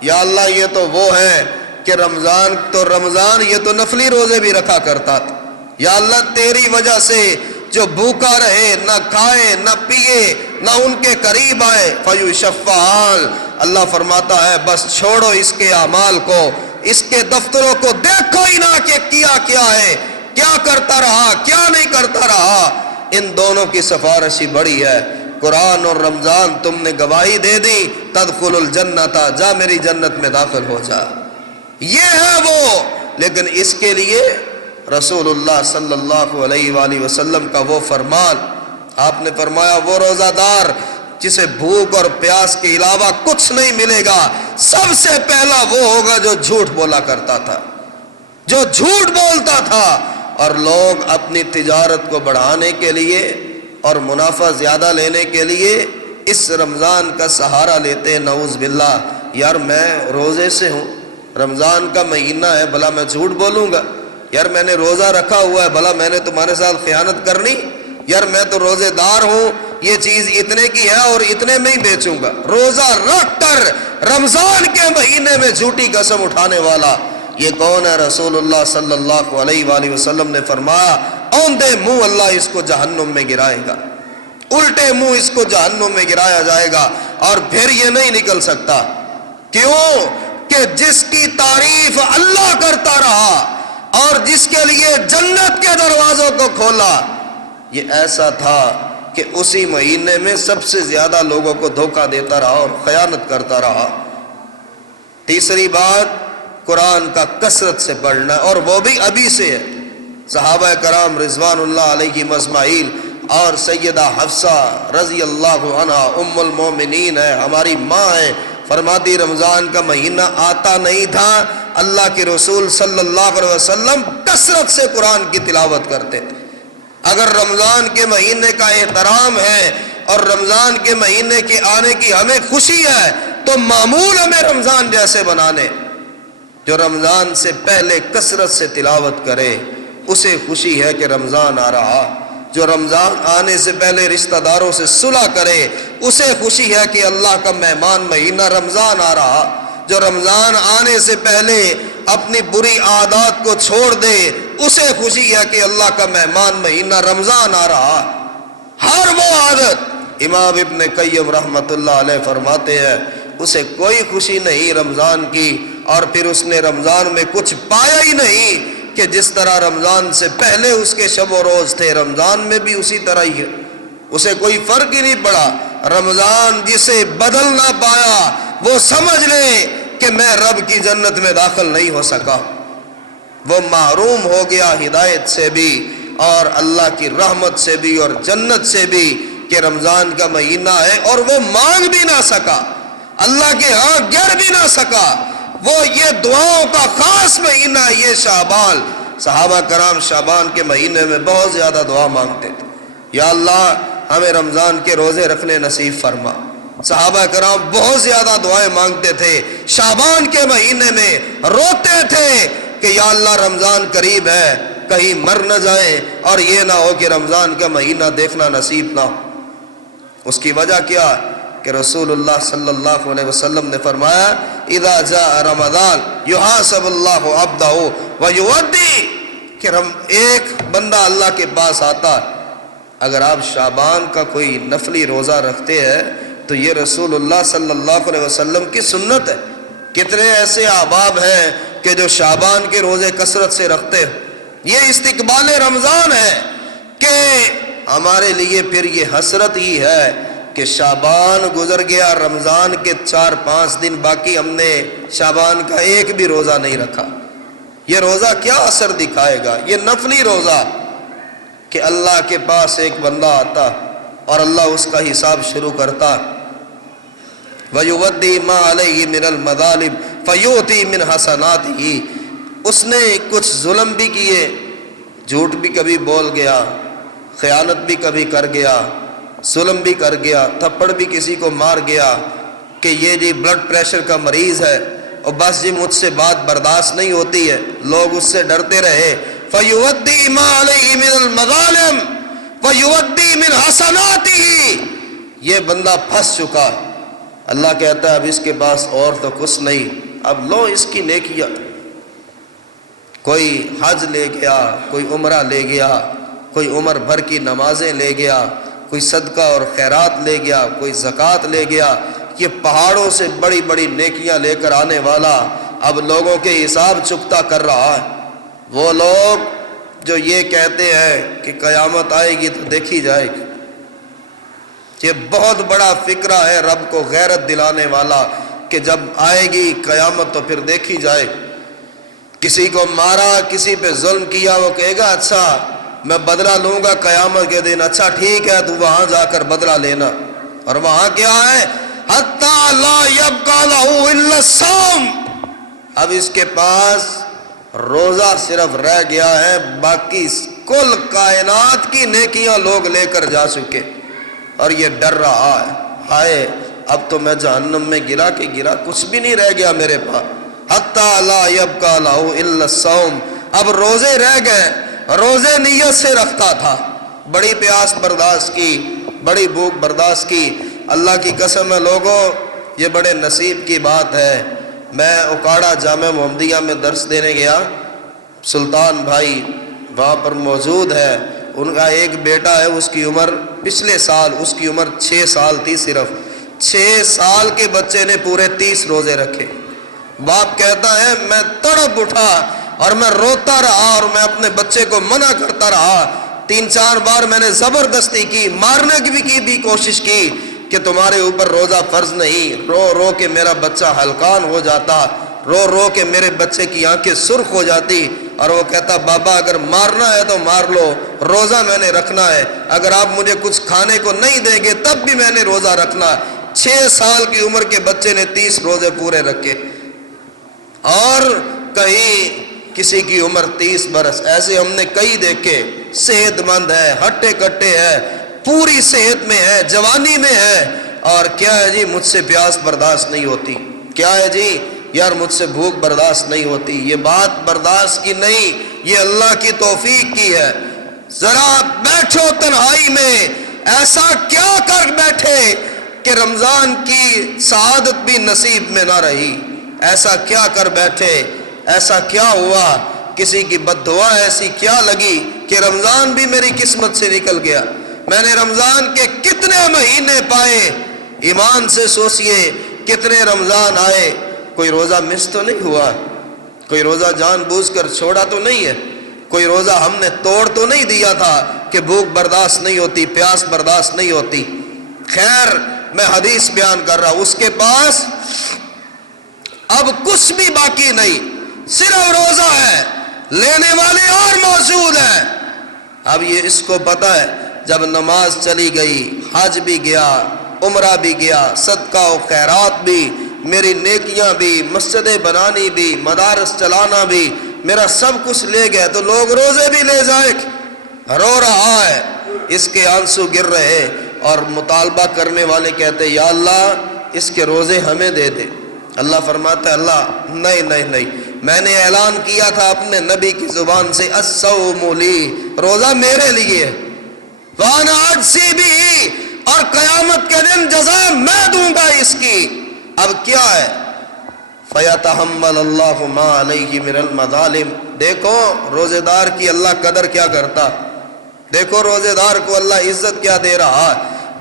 یا اللہ یہ تو وہ ہے کہ رمضان یہ تو نفلی روزے بھی رکھا کرتا تھا، یا اللہ تیری وجہ سے جو بھوکا رہے، نہ کھائے نہ پیے نہ ان کے قریب آئے، فیشفعان، اللہ فرماتا ہے بس چھوڑو اس کے اعمال کو، اس کے دفتروں کو دیکھو ہی نہ کہ کیا کیا ہے، کیا کرتا رہا کیا نہیں کرتا رہا۔ ان دونوں کی سفارش ہی بڑی ہے، قرآن اور رمضان تم نے گواہی دے دی، تدخل الجنت، جا میری جنت میں داخل ہو جا، یہ ہے وہ۔ لیکن اس کے لیے رسول اللہ صلی اللہ علیہ وآلہ وسلم کا وہ فرمان، آپ نے فرمایا وہ روزہ دار جسے بھوک اور پیاس کے علاوہ کچھ نہیں ملے گا، سب سے پہلا وہ ہوگا جو جھوٹ بولا کرتا تھا، جو جھوٹ بولتا تھا، اور لوگ اپنی تجارت کو بڑھانے کے لیے اور منافع زیادہ لینے کے لیے اس رمضان کا سہارا لیتے ہیں، نعوذ باللہ، یار میں روزے سے ہوں، رمضان کا مہینہ ہے، بھلا میں جھوٹ بولوں گا، یار میں نے روزہ رکھا ہوا ہے، بھلا میں نے تمہارے ساتھ خیانت کرنی، یار میں تو روزے دار ہوں، یہ چیز اتنے کی ہے اور اتنے میں ہی بیچوں گا، روزہ رکھ کر رمضان کے مہینے میں جھوٹی قسم اٹھانے والا یہ کون ہے؟ رسول اللہ صلی اللہ علیہ وآلہ وسلم نے فرمایا اوندے منہ اللہ اس کو جہنم میں گرائے گا، الٹے منہ اس کو جہنم میں گرایا جائے گا، اور پھر یہ نہیں نکل سکتا۔ کیوں؟ کہ جس کی تعریف اللہ کرتا رہا اور جس کے لیے جنت کے دروازوں کو کھولا، یہ ایسا تھا کہ اسی مہینے میں سب سے زیادہ لوگوں کو دھوکہ دیتا رہا اور خیانت کرتا رہا۔ تیسری بات، قرآن کا کثرت سے پڑھنا، اور وہ بھی ابھی سے ہے۔ صحابہ کرام رضوان اللہ علیہم اجمعین اور سیدہ حفصہ رضی اللہ عنہا ام المومنین ہے، ہماری ماں ہے، فرماتی رمضان کا مہینہ آتا نہیں تھا، اللہ کے رسول صلی اللہ علیہ وسلم کثرت سے قرآن کی تلاوت کرتے تھے۔ اگر رمضان کے مہینے کا احترام ہے اور رمضان کے مہینے کے آنے کی ہمیں خوشی ہے تو معمول ہمیں رمضان جیسے بنانے۔ جو رمضان سے پہلے کثرت سے تلاوت کرے اسے خوشی ہے کہ رمضان آ رہا، جو رمضان آنے سے پہلے رشتہ داروں سے صلح کرے اسے خوشی ہے کہ اللہ کا مہمان مہینہ رمضان آ رہا، جو رمضان آنے سے پہلے اپنی بری عادات کو چھوڑ دے اسے خوشی ہے کہ اللہ کا مہمان مہینہ رمضان آ رہا۔ ہر وہ عادت، امام ابن قیم رحمۃ اللہ علیہ فرماتے ہیں اسے کوئی خوشی نہیں رمضان کی، اور پھر اس نے رمضان میں کچھ پایا ہی نہیں کہ جس طرح رمضان سے پہلے اس کے شب و روز تھے رمضان میں بھی اسی طرح ہی ہے، اسے کوئی فرق ہی نہیں پڑا۔ رمضان جسے بدل نہ پایا وہ سمجھ لے کہ میں رب کی جنت میں داخل نہیں ہو سکا، وہ محروم ہو گیا ہدایت سے بھی اور اللہ کی رحمت سے بھی اور جنت سے بھی کہ رمضان کا مہینہ ہے، اور وہ مانگ بھی نہ سکا، اللہ کے ہاں گر بھی نہ سکا۔ وہ یہ دعاؤں کا خاص مہینہ یہ شعبان، صحابہ کرام شعبان کے مہینے میں بہت زیادہ دعا مانگتے تھے، یا اللہ ہمیں رمضان کے روزے رکھنے نصیب فرما۔ صحابہ کرام بہت زیادہ دعائیں مانگتے تھے، شعبان کے مہینے میں روتے تھے کہ یا اللہ رمضان قریب ہے، کہیں مر نہ جائیں اور یہ نہ ہو کہ رمضان کا مہینہ دیکھنا نصیب نہ ہو۔ اس کی وجہ کیا کہ رسول اللہ صلی اللہ علیہ وسلم نے فرمایا اذا جاء رمضان یحاسب اللہ عبدہ ویودی، کہ ایک بندہ اللہ کے پاس آتا، اگر آپ شعبان کا کوئی نفلی روزہ رکھتے ہیں تو یہ رسول اللہ صلی اللہ علیہ وسلم کی سنت ہے۔ کتنے ایسے احباب ہیں کہ جو شعبان کے روزے کثرت سے رکھتے ہیں۔ یہ استقبال رمضان ہے کہ ہمارے لیے پھر یہ حسرت ہی ہے کہ شعبان گزر گیا، رمضان کے 4-5 دن باقی ہم نے شعبان کا ایک بھی روزہ نہیں رکھا۔ یہ روزہ کیا اثر دکھائے گا؟ یہ نفلی روزہ کہ اللہ کے پاس ایک بندہ آتا اور اللہ اس کا حساب شروع کرتا، وَيُوَدِّي مَا عَلَيْهِ مِنَ الْمَظَالِمِ فَيُؤْتِي مِنْ حَسَنَاتِهِ۔ اس نے کچھ ظلم بھی کیے، جھوٹ بھی کبھی بول گیا، خیانت بھی کبھی کر گیا، ظلم بھی کر گیا، تھپڑ بھی کسی کو مار گیا کہ یہ جی بلڈ پریشر کا مریض ہے اور بس جی مجھ سے بات برداشت نہیں ہوتی ہے، لوگ اس سے ڈرتے رہے۔ فَيُوَدِّي مَا عَلَيْهِ مِنَ الْمَظَالِمِ فَيُؤْتِي مِنْ حَسَنَاتِهِ۔ یہ بندہ پھنس چکا، اللہ کہتا ہے اب اس کے پاس اور تو کچھ نہیں، اب لو اس کی نیکیاں۔ کوئی حج لے گیا، کوئی عمرہ لے گیا، کوئی عمر بھر کی نمازیں لے گیا، کوئی صدقہ اور خیرات لے گیا، کوئی زکوٰۃ لے گیا، یہ پہاڑوں سے بڑی بڑی نیکیاں لے کر آنے والا اب لوگوں کے حساب چکتا کر رہا ہے۔ وہ لوگ جو یہ کہتے ہیں کہ قیامت آئے گی تو دیکھی جائے گی، یہ بہت بڑا فکرہ ہے رب کو غیرت دلانے والا کہ جب آئے گی قیامت تو پھر دیکھی جائے۔ کسی کو مارا، کسی پہ ظلم کیا، وہ کہے گا اچھا میں بدلہ لوں گا قیامت کے دن، اچھا ٹھیک ہے تو وہاں جا کر بدلہ لینا۔ اور وہاں کیا ہے؟ حتی لا یبقی لہ الا الصوم، اب اس کے پاس روزہ صرف رہ گیا ہے، باقی کل کائنات کی نیکیاں لوگ لے کر جا چکے، اور یہ ڈر رہا ہے ہائے اب تو میں جہنم میں گرا کہ گرا، کچھ بھی نہیں رہ گیا میرے پاس۔ حتی لا یبقی لہ الا الصوم، اب روزے رہ گئے، روزے نیت سے رکھتا تھا، بڑی پیاس برداشت کی، بڑی بھوک برداشت کی۔ اللہ کی قسم ہے لوگوں، یہ بڑے نصیب کی بات ہے۔ میں اکاڑا جامعہ محمدیہ میں درس دینے گیا، سلطان بھائی وہاں پر موجود ہے، ان کا ایک بیٹا ہے، اس کی عمر پچھلے سال اس کی عمر 6 سال تھی، صرف 6 سال کے بچے نے پورے 30 روزے رکھے۔ باپ کہتا ہے میں تڑپ اٹھا اور میں روتا رہا اور میں اپنے بچے کو منع کرتا رہا، 3-4 بار میں نے زبردستی کی، مارنے کی بھی کوشش کی کہ تمہارے اوپر روزہ فرض نہیں۔ رو رو کے میرا بچہ ہلکان ہو جاتا، رو رو کے میرے بچے کی آنکھیں سرخ ہو جاتی، اور وہ کہتا بابا اگر مارنا ہے تو مار لو، روزہ میں نے رکھنا ہے، اگر آپ مجھے کچھ کھانے کو نہیں دیں گے تب بھی میں نے روزہ رکھنا ہے۔ 6 سال کی عمر کے بچے نے 30 روزے پورے رکھے، اور کہیں کسی کی عمر 30 برس، ایسے ہم نے کئی دیکھے، صحت مند ہے، ہٹے کٹے ہے، پوری صحت میں ہے، جوانی میں ہے، اور کیا ہے جی مجھ سے پیاس برداشت نہیں ہوتی، کیا ہے جی یار مجھ سے بھوک برداشت نہیں ہوتی۔ یہ بات برداشت کی نہیں، یہ اللہ کی توفیق کی ہے۔ ذرا بیٹھو تنہائی میں، ایسا کیا کر بیٹھے کہ رمضان کی سعادت بھی نصیب میں نہ رہی، ایسا کیا کر بیٹھے، ایسا کیا ہوا، کسی کی بد دعا ایسی کیا لگی کہ رمضان بھی میری قسمت سے نکل گیا۔ میں نے رمضان کے کتنے مہینے پائے، ایمان سے سوچئے کتنے رمضان آئے، کوئی روزہ مس تو نہیں ہوا، کوئی روزہ جان بوجھ کر چھوڑا تو نہیں ہے، کوئی روزہ ہم نے توڑ تو نہیں دیا تھا کہ بھوک برداشت نہیں ہوتی، پیاس برداشت نہیں ہوتی۔ خیر میں حدیث بیان کر رہا ہوں، اس کے پاس اب کچھ بھی باقی نہیں، صرف روزہ ہے، لینے والے اور موجود ہیں۔ اب یہ اس کو پتہ ہے جب نماز چلی گئی، حج بھی گیا، عمرہ بھی گیا، صدقہ و خیرات بھی، میری نیکیاں بھی، مسجدیں بنانی بھی، مدارس چلانا بھی، میرا سب کچھ لے گئے، تو لوگ روزے بھی لے جائیں۔ رو رہا ہے اس کے آنسو گر رہے اور مطالبہ کرنے والے کہتے یا اللہ اس کے روزے ہمیں دے دے۔ اللہ فرماتا ہے اللہ نہیں نہیں نہیں، میں نے اعلان کیا تھا اپنے نبی کی زبان سے الصوم لی، روزہ میرے لیے ہے، وانا اجزی بھی، اور قیامت کے دن جزا میں دوں گا اس کی۔ اب کیا ہے؟ فَيَتَحَمَّلَ اللَّهُ مَا عَلَيْهِ مِنَ الْمَظَالِمِ۔ دیکھو روزے دار کی اللہ قدر کیا کرتا، دیکھو روزے دار کو اللہ عزت کیا دے رہا۔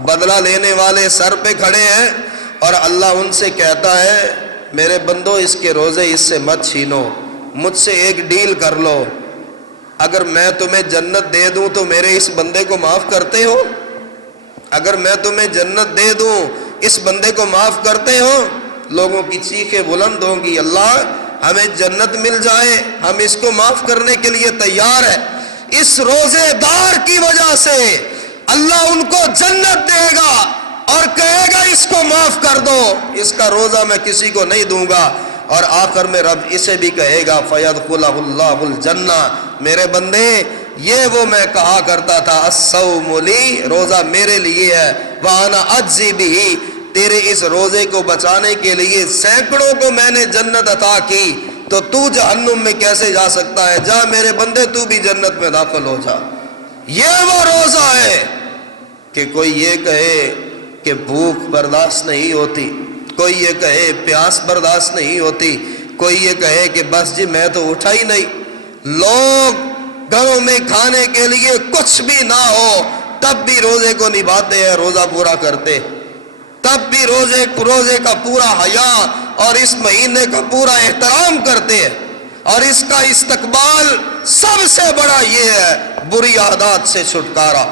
بدلہ لینے والے سر پہ کھڑے ہیں اور اللہ ان سے کہتا ہے میرے بندو اس کے روزے اس سے مت چھینو، مجھ سے ایک ڈیل کر لو، اگر میں تمہیں جنت دے دوں تو میرے اس بندے کو معاف کرتے ہو؟ اگر میں تمہیں جنت دے دوں اس بندے کو معاف کرتے ہو؟ لوگوں کی چیخیں بلند ہوں گی اللہ ہمیں جنت مل جائے، ہم اس کو معاف کرنے کے لیے تیار ہے۔ اس روزے دار کی وجہ سے اللہ ان کو جنت دے گا اور کہے گا اس کو معاف کر دو، اس کا روزہ میں کسی کو نہیں دوں گا، اور آخر میں رب اسے بھی کہے گا فَيَدْخُلَهُ اللَّهُ الْجَنَّةَ۔ میرے بندے یہ وہ میں کہا کرتا تھا الصوم لی، روزہ میرے لیے ہے، وَأَنَا أَجْزِي بِهِ، تیرے اس روزے کو بچانے کے لیے سینکڑوں کو میں نے جنت عطا کی، تو تو جہنم میں کیسے جا سکتا ہے؟ جا میرے بندے تو بھی جنت میں داخل ہو جا۔ یہ وہ روزہ ہے کہ کوئی یہ کہے کہ بھوک برداشت نہیں ہوتی، کوئی یہ کہے پیاس برداشت نہیں ہوتی، کوئی یہ کہے کہ بس جی میں تو اٹھا ہی نہیں۔ لوگ گھروں میں کھانے کے لیے کچھ بھی نہ ہو تب بھی روزے کو نبھاتے ہیں، روزہ پورا کرتے، تب بھی روزے کا پورا حیا اور اس مہینے کا پورا احترام کرتے ہیں، اور اس کا استقبال سب سے بڑا یہ ہے بری عادات سے چھٹکارا۔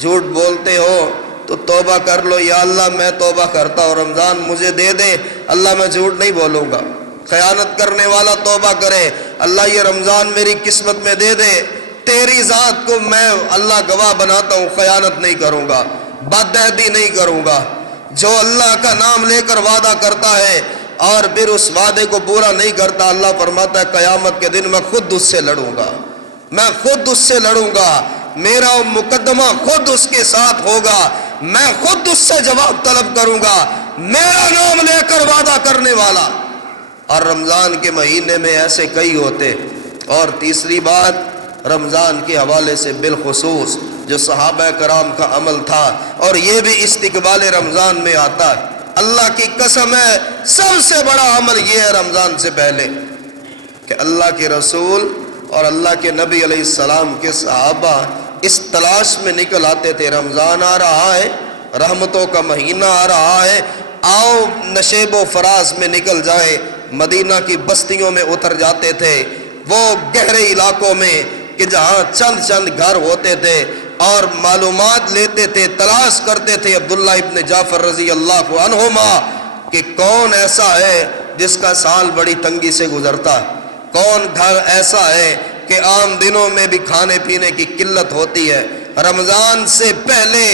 جھوٹ بولتے ہو تو توبہ کر لو، یا اللہ میں توبہ کرتا ہوں رمضان مجھے دے دے، اللہ میں جھوٹ نہیں بولوں گا۔ خیانت کرنے والا توبہ کرے، اللہ یہ رمضان میری قسمت میں دے دے، تیری ذات کو میں اللہ گواہ بناتا ہوں خیانت نہیں کروں گا، بدعہدی نہیں کروں گا۔ جو اللہ کا نام لے کر وعدہ کرتا ہے اور پھر اس وعدے کو پورا نہیں کرتا، اللہ فرماتا ہے قیامت کے دن میں خود اس سے لڑوں گا، میں خود اس سے لڑوں گا، میرا مقدمہ خود اس کے ساتھ ہوگا، میں خود اس سے جواب طلب کروں گا، میرا نام لے کر وعدہ کرنے والا۔ اور رمضان کے مہینے میں ایسے کئی ہوتے۔ اور تیسری بات رمضان کے حوالے سے بالخصوص جو صحابہ کرام کا عمل تھا، اور یہ بھی استقبال رمضان میں آتا ہے، اللہ کی قسم ہے سب سے بڑا عمل یہ ہے رمضان سے پہلے کہ اللہ کے رسول اور اللہ کے نبی علیہ السلام کے صحابہ اس تلاش میں نکل آتے تھے رمضان آ رہا ہے، رحمتوں کا مہینہ آ رہا ہے، آؤ نشیب و فراز میں نکل جائے۔ مدینہ کی بستیوں میں اتر جاتے تھے، وہ گہرے علاقوں میں کہ جہاں چند چند گھر ہوتے تھے، اور معلومات لیتے تھے، تلاش کرتے تھے عبداللہ ابن جعفر رضی اللہ عنہما کہ کون ایسا ہے جس کا سال بڑی تنگی سے گزرتا ہے، کون گھر ایسا ہے کہ عام دنوں میں بھی کھانے پینے کی قلت ہوتی ہے۔ رمضان سے پہلے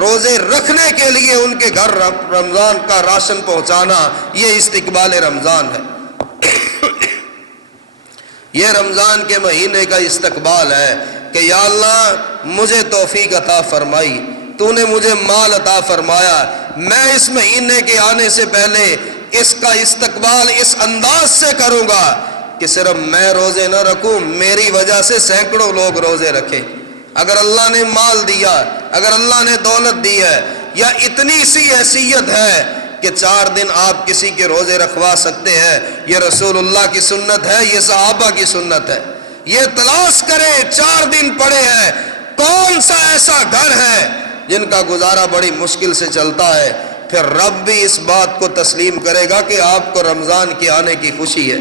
روزے رکھنے کے لیے ان کے گھر رمضان کا راشن پہنچانا، یہ استقبال رمضان ہے۔ یہ رمضان کے مہینے کا استقبال ہے کہ یا اللہ مجھے توفیق عطا فرمائی، تو نے مجھے مال عطا فرمایا، میں اس مہینے کے آنے سے پہلے اس کا استقبال اس انداز سے کروں گا کہ صرف میں روزے نہ رکھوں، میری وجہ سے سینکڑوں لوگ روزے رکھیں۔ اگر اللہ نے مال دیا، اگر اللہ نے دولت دی ہے، یا اتنی سی حیثیت ہے کہ 4 دن آپ کسی کے روزے رکھوا سکتے ہیں، یہ رسول اللہ کی سنت ہے، یہ صحابہ کی سنت ہے۔ یہ تلاش کرے 4 دن پڑے ہیں، کون سا ایسا گھر ہے جن کا گزارا بڑی مشکل سے چلتا ہے، پھر رب بھی اس بات کو تسلیم کرے گا کہ آپ کو رمضان کے آنے کی خوشی ہے،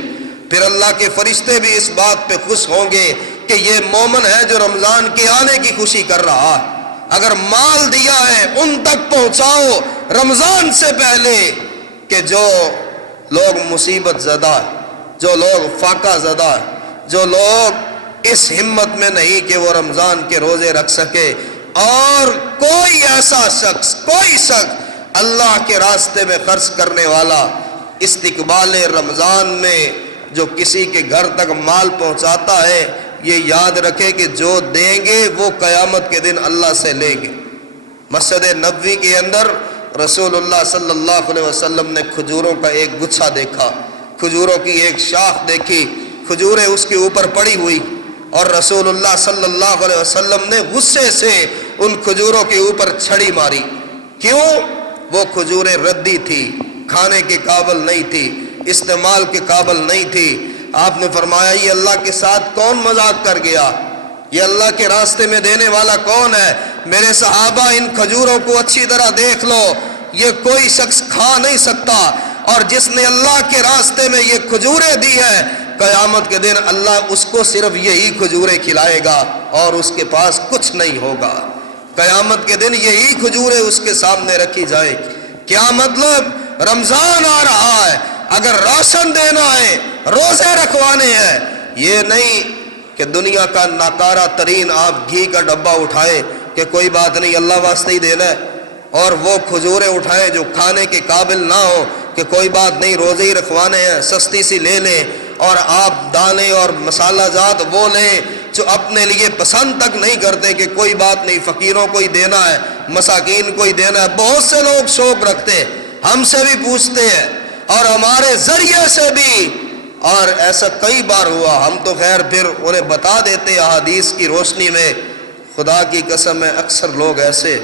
پھر اللہ کے فرشتے بھی اس بات پہ خوش ہوں گے کہ یہ مومن ہے جو رمضان کے آنے کی خوشی کر رہا ہے۔ اگر مال دیا ہے ان تک پہنچاؤ رمضان سے پہلے کہ جو لوگ مصیبت زدہ، جو لوگ فاقہ زدہ، جو لوگ اس ہمت میں نہیں کہ وہ رمضان کے روزے رکھ سکے، اور کوئی ایسا شخص، کوئی شخص اللہ کے راستے میں خرچ کرنے والا استقبال رمضان میں جو کسی کے گھر تک مال پہنچاتا ہے، یہ یاد رکھے کہ جو دیں گے وہ قیامت کے دن اللہ سے لیں گے۔ مسجد نبوی کے اندر رسول اللہ صلی اللہ علیہ وسلم نے کھجوروں کا ایک گچھا دیکھا، کھجوروں کی ایک شاخ دیکھی، کھجوریں اس کے اوپر پڑی ہوئی، اور رسول اللہ صلی اللہ علیہ وسلم نے غصے سے ان کھجوروں کے اوپر چھڑی ماری۔ کیوں؟ وہ کھجوریں ردی تھی، کھانے کے قابل نہیں تھی، استعمال کے قابل نہیں تھی۔ آپ نے فرمایا یہ اللہ کے ساتھ کون مذاق کر گیا؟ یہ اللہ کے راستے میں دینے والا کون ہے؟ میرے صحابہ ان کھجوروں کو اچھی طرح دیکھ لو، یہ کوئی شخص کھا نہیں سکتا، اور جس نے اللہ کے راستے میں یہ کھجوریں دی ہے، قیامت کے دن اللہ اس کو صرف یہی کھجوریں کھلائے گا اور اس کے پاس کچھ نہیں ہوگا۔ قیامت کے دن یہی کھجوریں اس کے سامنے رکھی جائے گی۔ کیا مطلب؟ رمضان آ رہا ہے، اگر راشن دینا ہے، روزے رکھوانے ہیں، یہ نہیں کہ دنیا کا ناکارہ ترین آپ گھی کا ڈبہ اٹھائے کہ کوئی بات نہیں اللہ واسطے ہی دینا ہے، اور وہ کھجوریں اٹھائیں جو کھانے کے قابل نہ ہو کہ کوئی بات نہیں روزے ہی رکھوانے ہیں، سستی سی لے لیں، اور آپ دانے اور مسالہ جات وہ لیں جو اپنے لیے پسند تک نہیں کرتے کہ کوئی بات نہیں فقیروں کو ہی دینا ہے، مساکین کو ہی دینا ہے۔ بہت سے لوگ شوق رکھتے ہیں، ہم سے بھی پوچھتے ہیں اور ہمارے ذریعے سے بھی، اور ایسا کئی بار ہوا، ہم تو خیر پھر انہیں بتا دیتے احادیث کی روشنی میں۔ خدا کی قسم ہے اکثر لوگ ایسے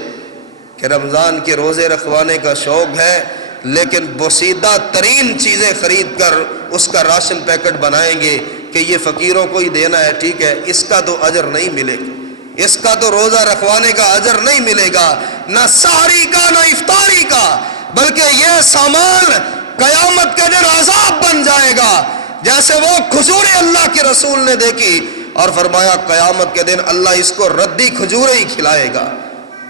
کہ رمضان کے روزے رکھوانے کا شوق ہے، لیکن بوسیدہ ترین چیزیں خرید کر اس کا راشن پیکٹ بنائیں گے کہ یہ فقیروں کو ہی دینا ہے، ٹھیک ہے، اس کا تو اجر نہیں ملے گا، اس کا تو روزہ رکھوانے کا اجر نہیں ملے گا، نہ سحری کا نہ افطاری کا، بلکہ یہ سامان قیامت کے دن عذاب بن جائے گا۔ جیسے وہ کھجوریں اللہ کے رسول نے دیکھی اور فرمایا قیامت کے دن اللہ اس کو ردی کھجوریں ہی کھلائے گا،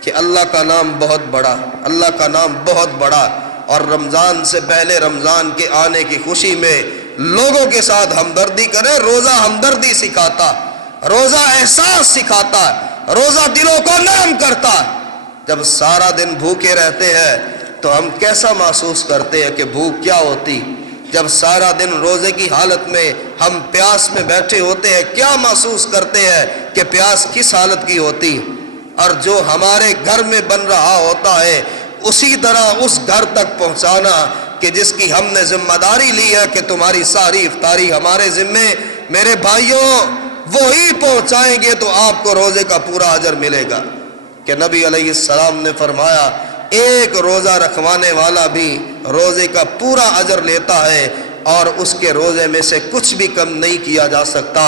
کہ اللہ کا نام بہت بڑا، اللہ کا نام بہت بڑا۔ اور رمضان سے پہلے رمضان کے آنے کی خوشی میں لوگوں کے ساتھ ہمدردی کرے۔ روزہ ہمدردی سکھاتا، روزہ احساس سکھاتا، روزہ دلوں کو نرم کرتا۔ جب سارا دن بھوکے رہتے ہیں تو ہم کیسا محسوس کرتے ہیں کہ بھوک کیا ہوتی؟ جب سارا دن روزے کی حالت میں ہم پیاس میں بیٹھے ہوتے ہیں، کیا محسوس کرتے ہیں کہ پیاس کس حالت کی ہوتی؟ اور جو ہمارے گھر میں بن رہا ہوتا ہے اسی طرح اس گھر تک پہنچانا کہ جس کی ہم نے ذمہ داری لی ہے کہ تمہاری ساری افطاری ہمارے ذمے۔ میرے بھائیوں، وہی پہنچائیں گے تو آپ کو روزے کا پورا اجر ملے گا، کہ نبی علیہ السلام نے فرمایا ایک روزہ رکھوانے والا بھی روزے کا پورا اجر لیتا ہے، اور اس کے روزے میں سے کچھ بھی کم نہیں کیا جا سکتا۔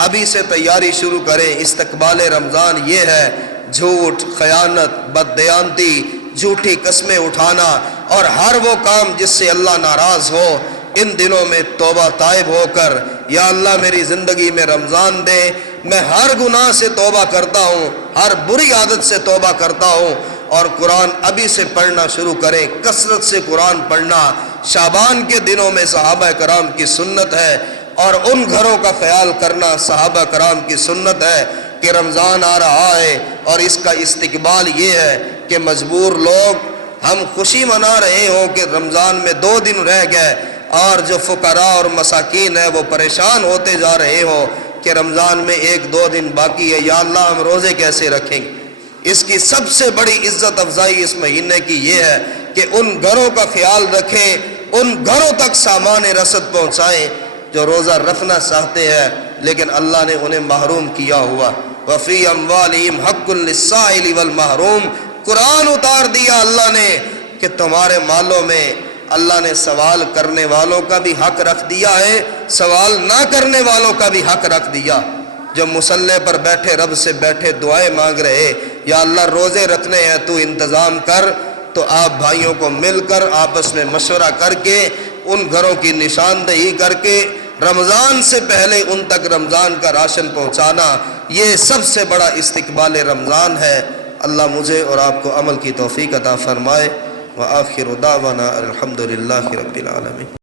ابھی سے تیاری شروع کریں، استقبال رمضان یہ ہے، جھوٹ، خیانت، بددیانتی، جھوٹی قسمیں اٹھانا، اور ہر وہ کام جس سے اللہ ناراض ہو، ان دنوں میں توبہ طائب ہو کر یا اللہ میری زندگی میں رمضان دے، میں ہر گناہ سے توبہ کرتا ہوں، ہر بری عادت سے توبہ کرتا ہوں، اور قرآن ابھی سے پڑھنا شروع کریں، کثرت سے قرآن پڑھنا۔ شعبان کے دنوں میں صحابہ کرام کی سنت ہے، اور ان گھروں کا خیال کرنا صحابہ کرام کی سنت ہے کہ رمضان آ رہا ہے اور اس کا استقبال یہ ہے کہ مجبور لوگ ہم خوشی منا رہے ہوں کہ رمضان میں 2 دن رہ گئے، اور جو فقراء اور مساکین ہیں وہ پریشان ہوتے جا رہے ہوں کہ رمضان میں 1-2 دن باقی ہے، یا اللہ ہم روزے کیسے رکھیں گے؟ اس کی سب سے بڑی عزت افزائی اس مہینے کی یہ ہے کہ ان گھروں کا خیال رکھیں، ان گھروں تک سامان رسد پہنچائیں جو روزہ رکھنا چاہتے ہیں لیکن اللہ نے انہیں محروم کیا ہوا۔ وفی اموالہم حق للسائل والمحروم، قرآن اتار دیا اللہ نے کہ تمہارے مالوں میں اللہ نے سوال کرنے والوں کا بھی حق رکھ دیا ہے، سوال نہ کرنے والوں کا بھی حق رکھ دیا۔ جو مصلی پر بیٹھے رب سے بیٹھے دعائیں مانگ رہے، یا اللہ روزے رکھنے ہیں تو انتظام کر، تو آپ بھائیوں کو مل کر آپس میں مشورہ کر کے ان گھروں کی نشاندہی کر کے رمضان سے پہلے ان تک رمضان کا راشن پہنچانا، یہ سب سے بڑا استقبال رمضان ہے۔ اللہ مجھے اور آپ کو عمل کی توفیق عطا فرمائے۔ وآخر دعوانا الحمدللہ رب العالمین۔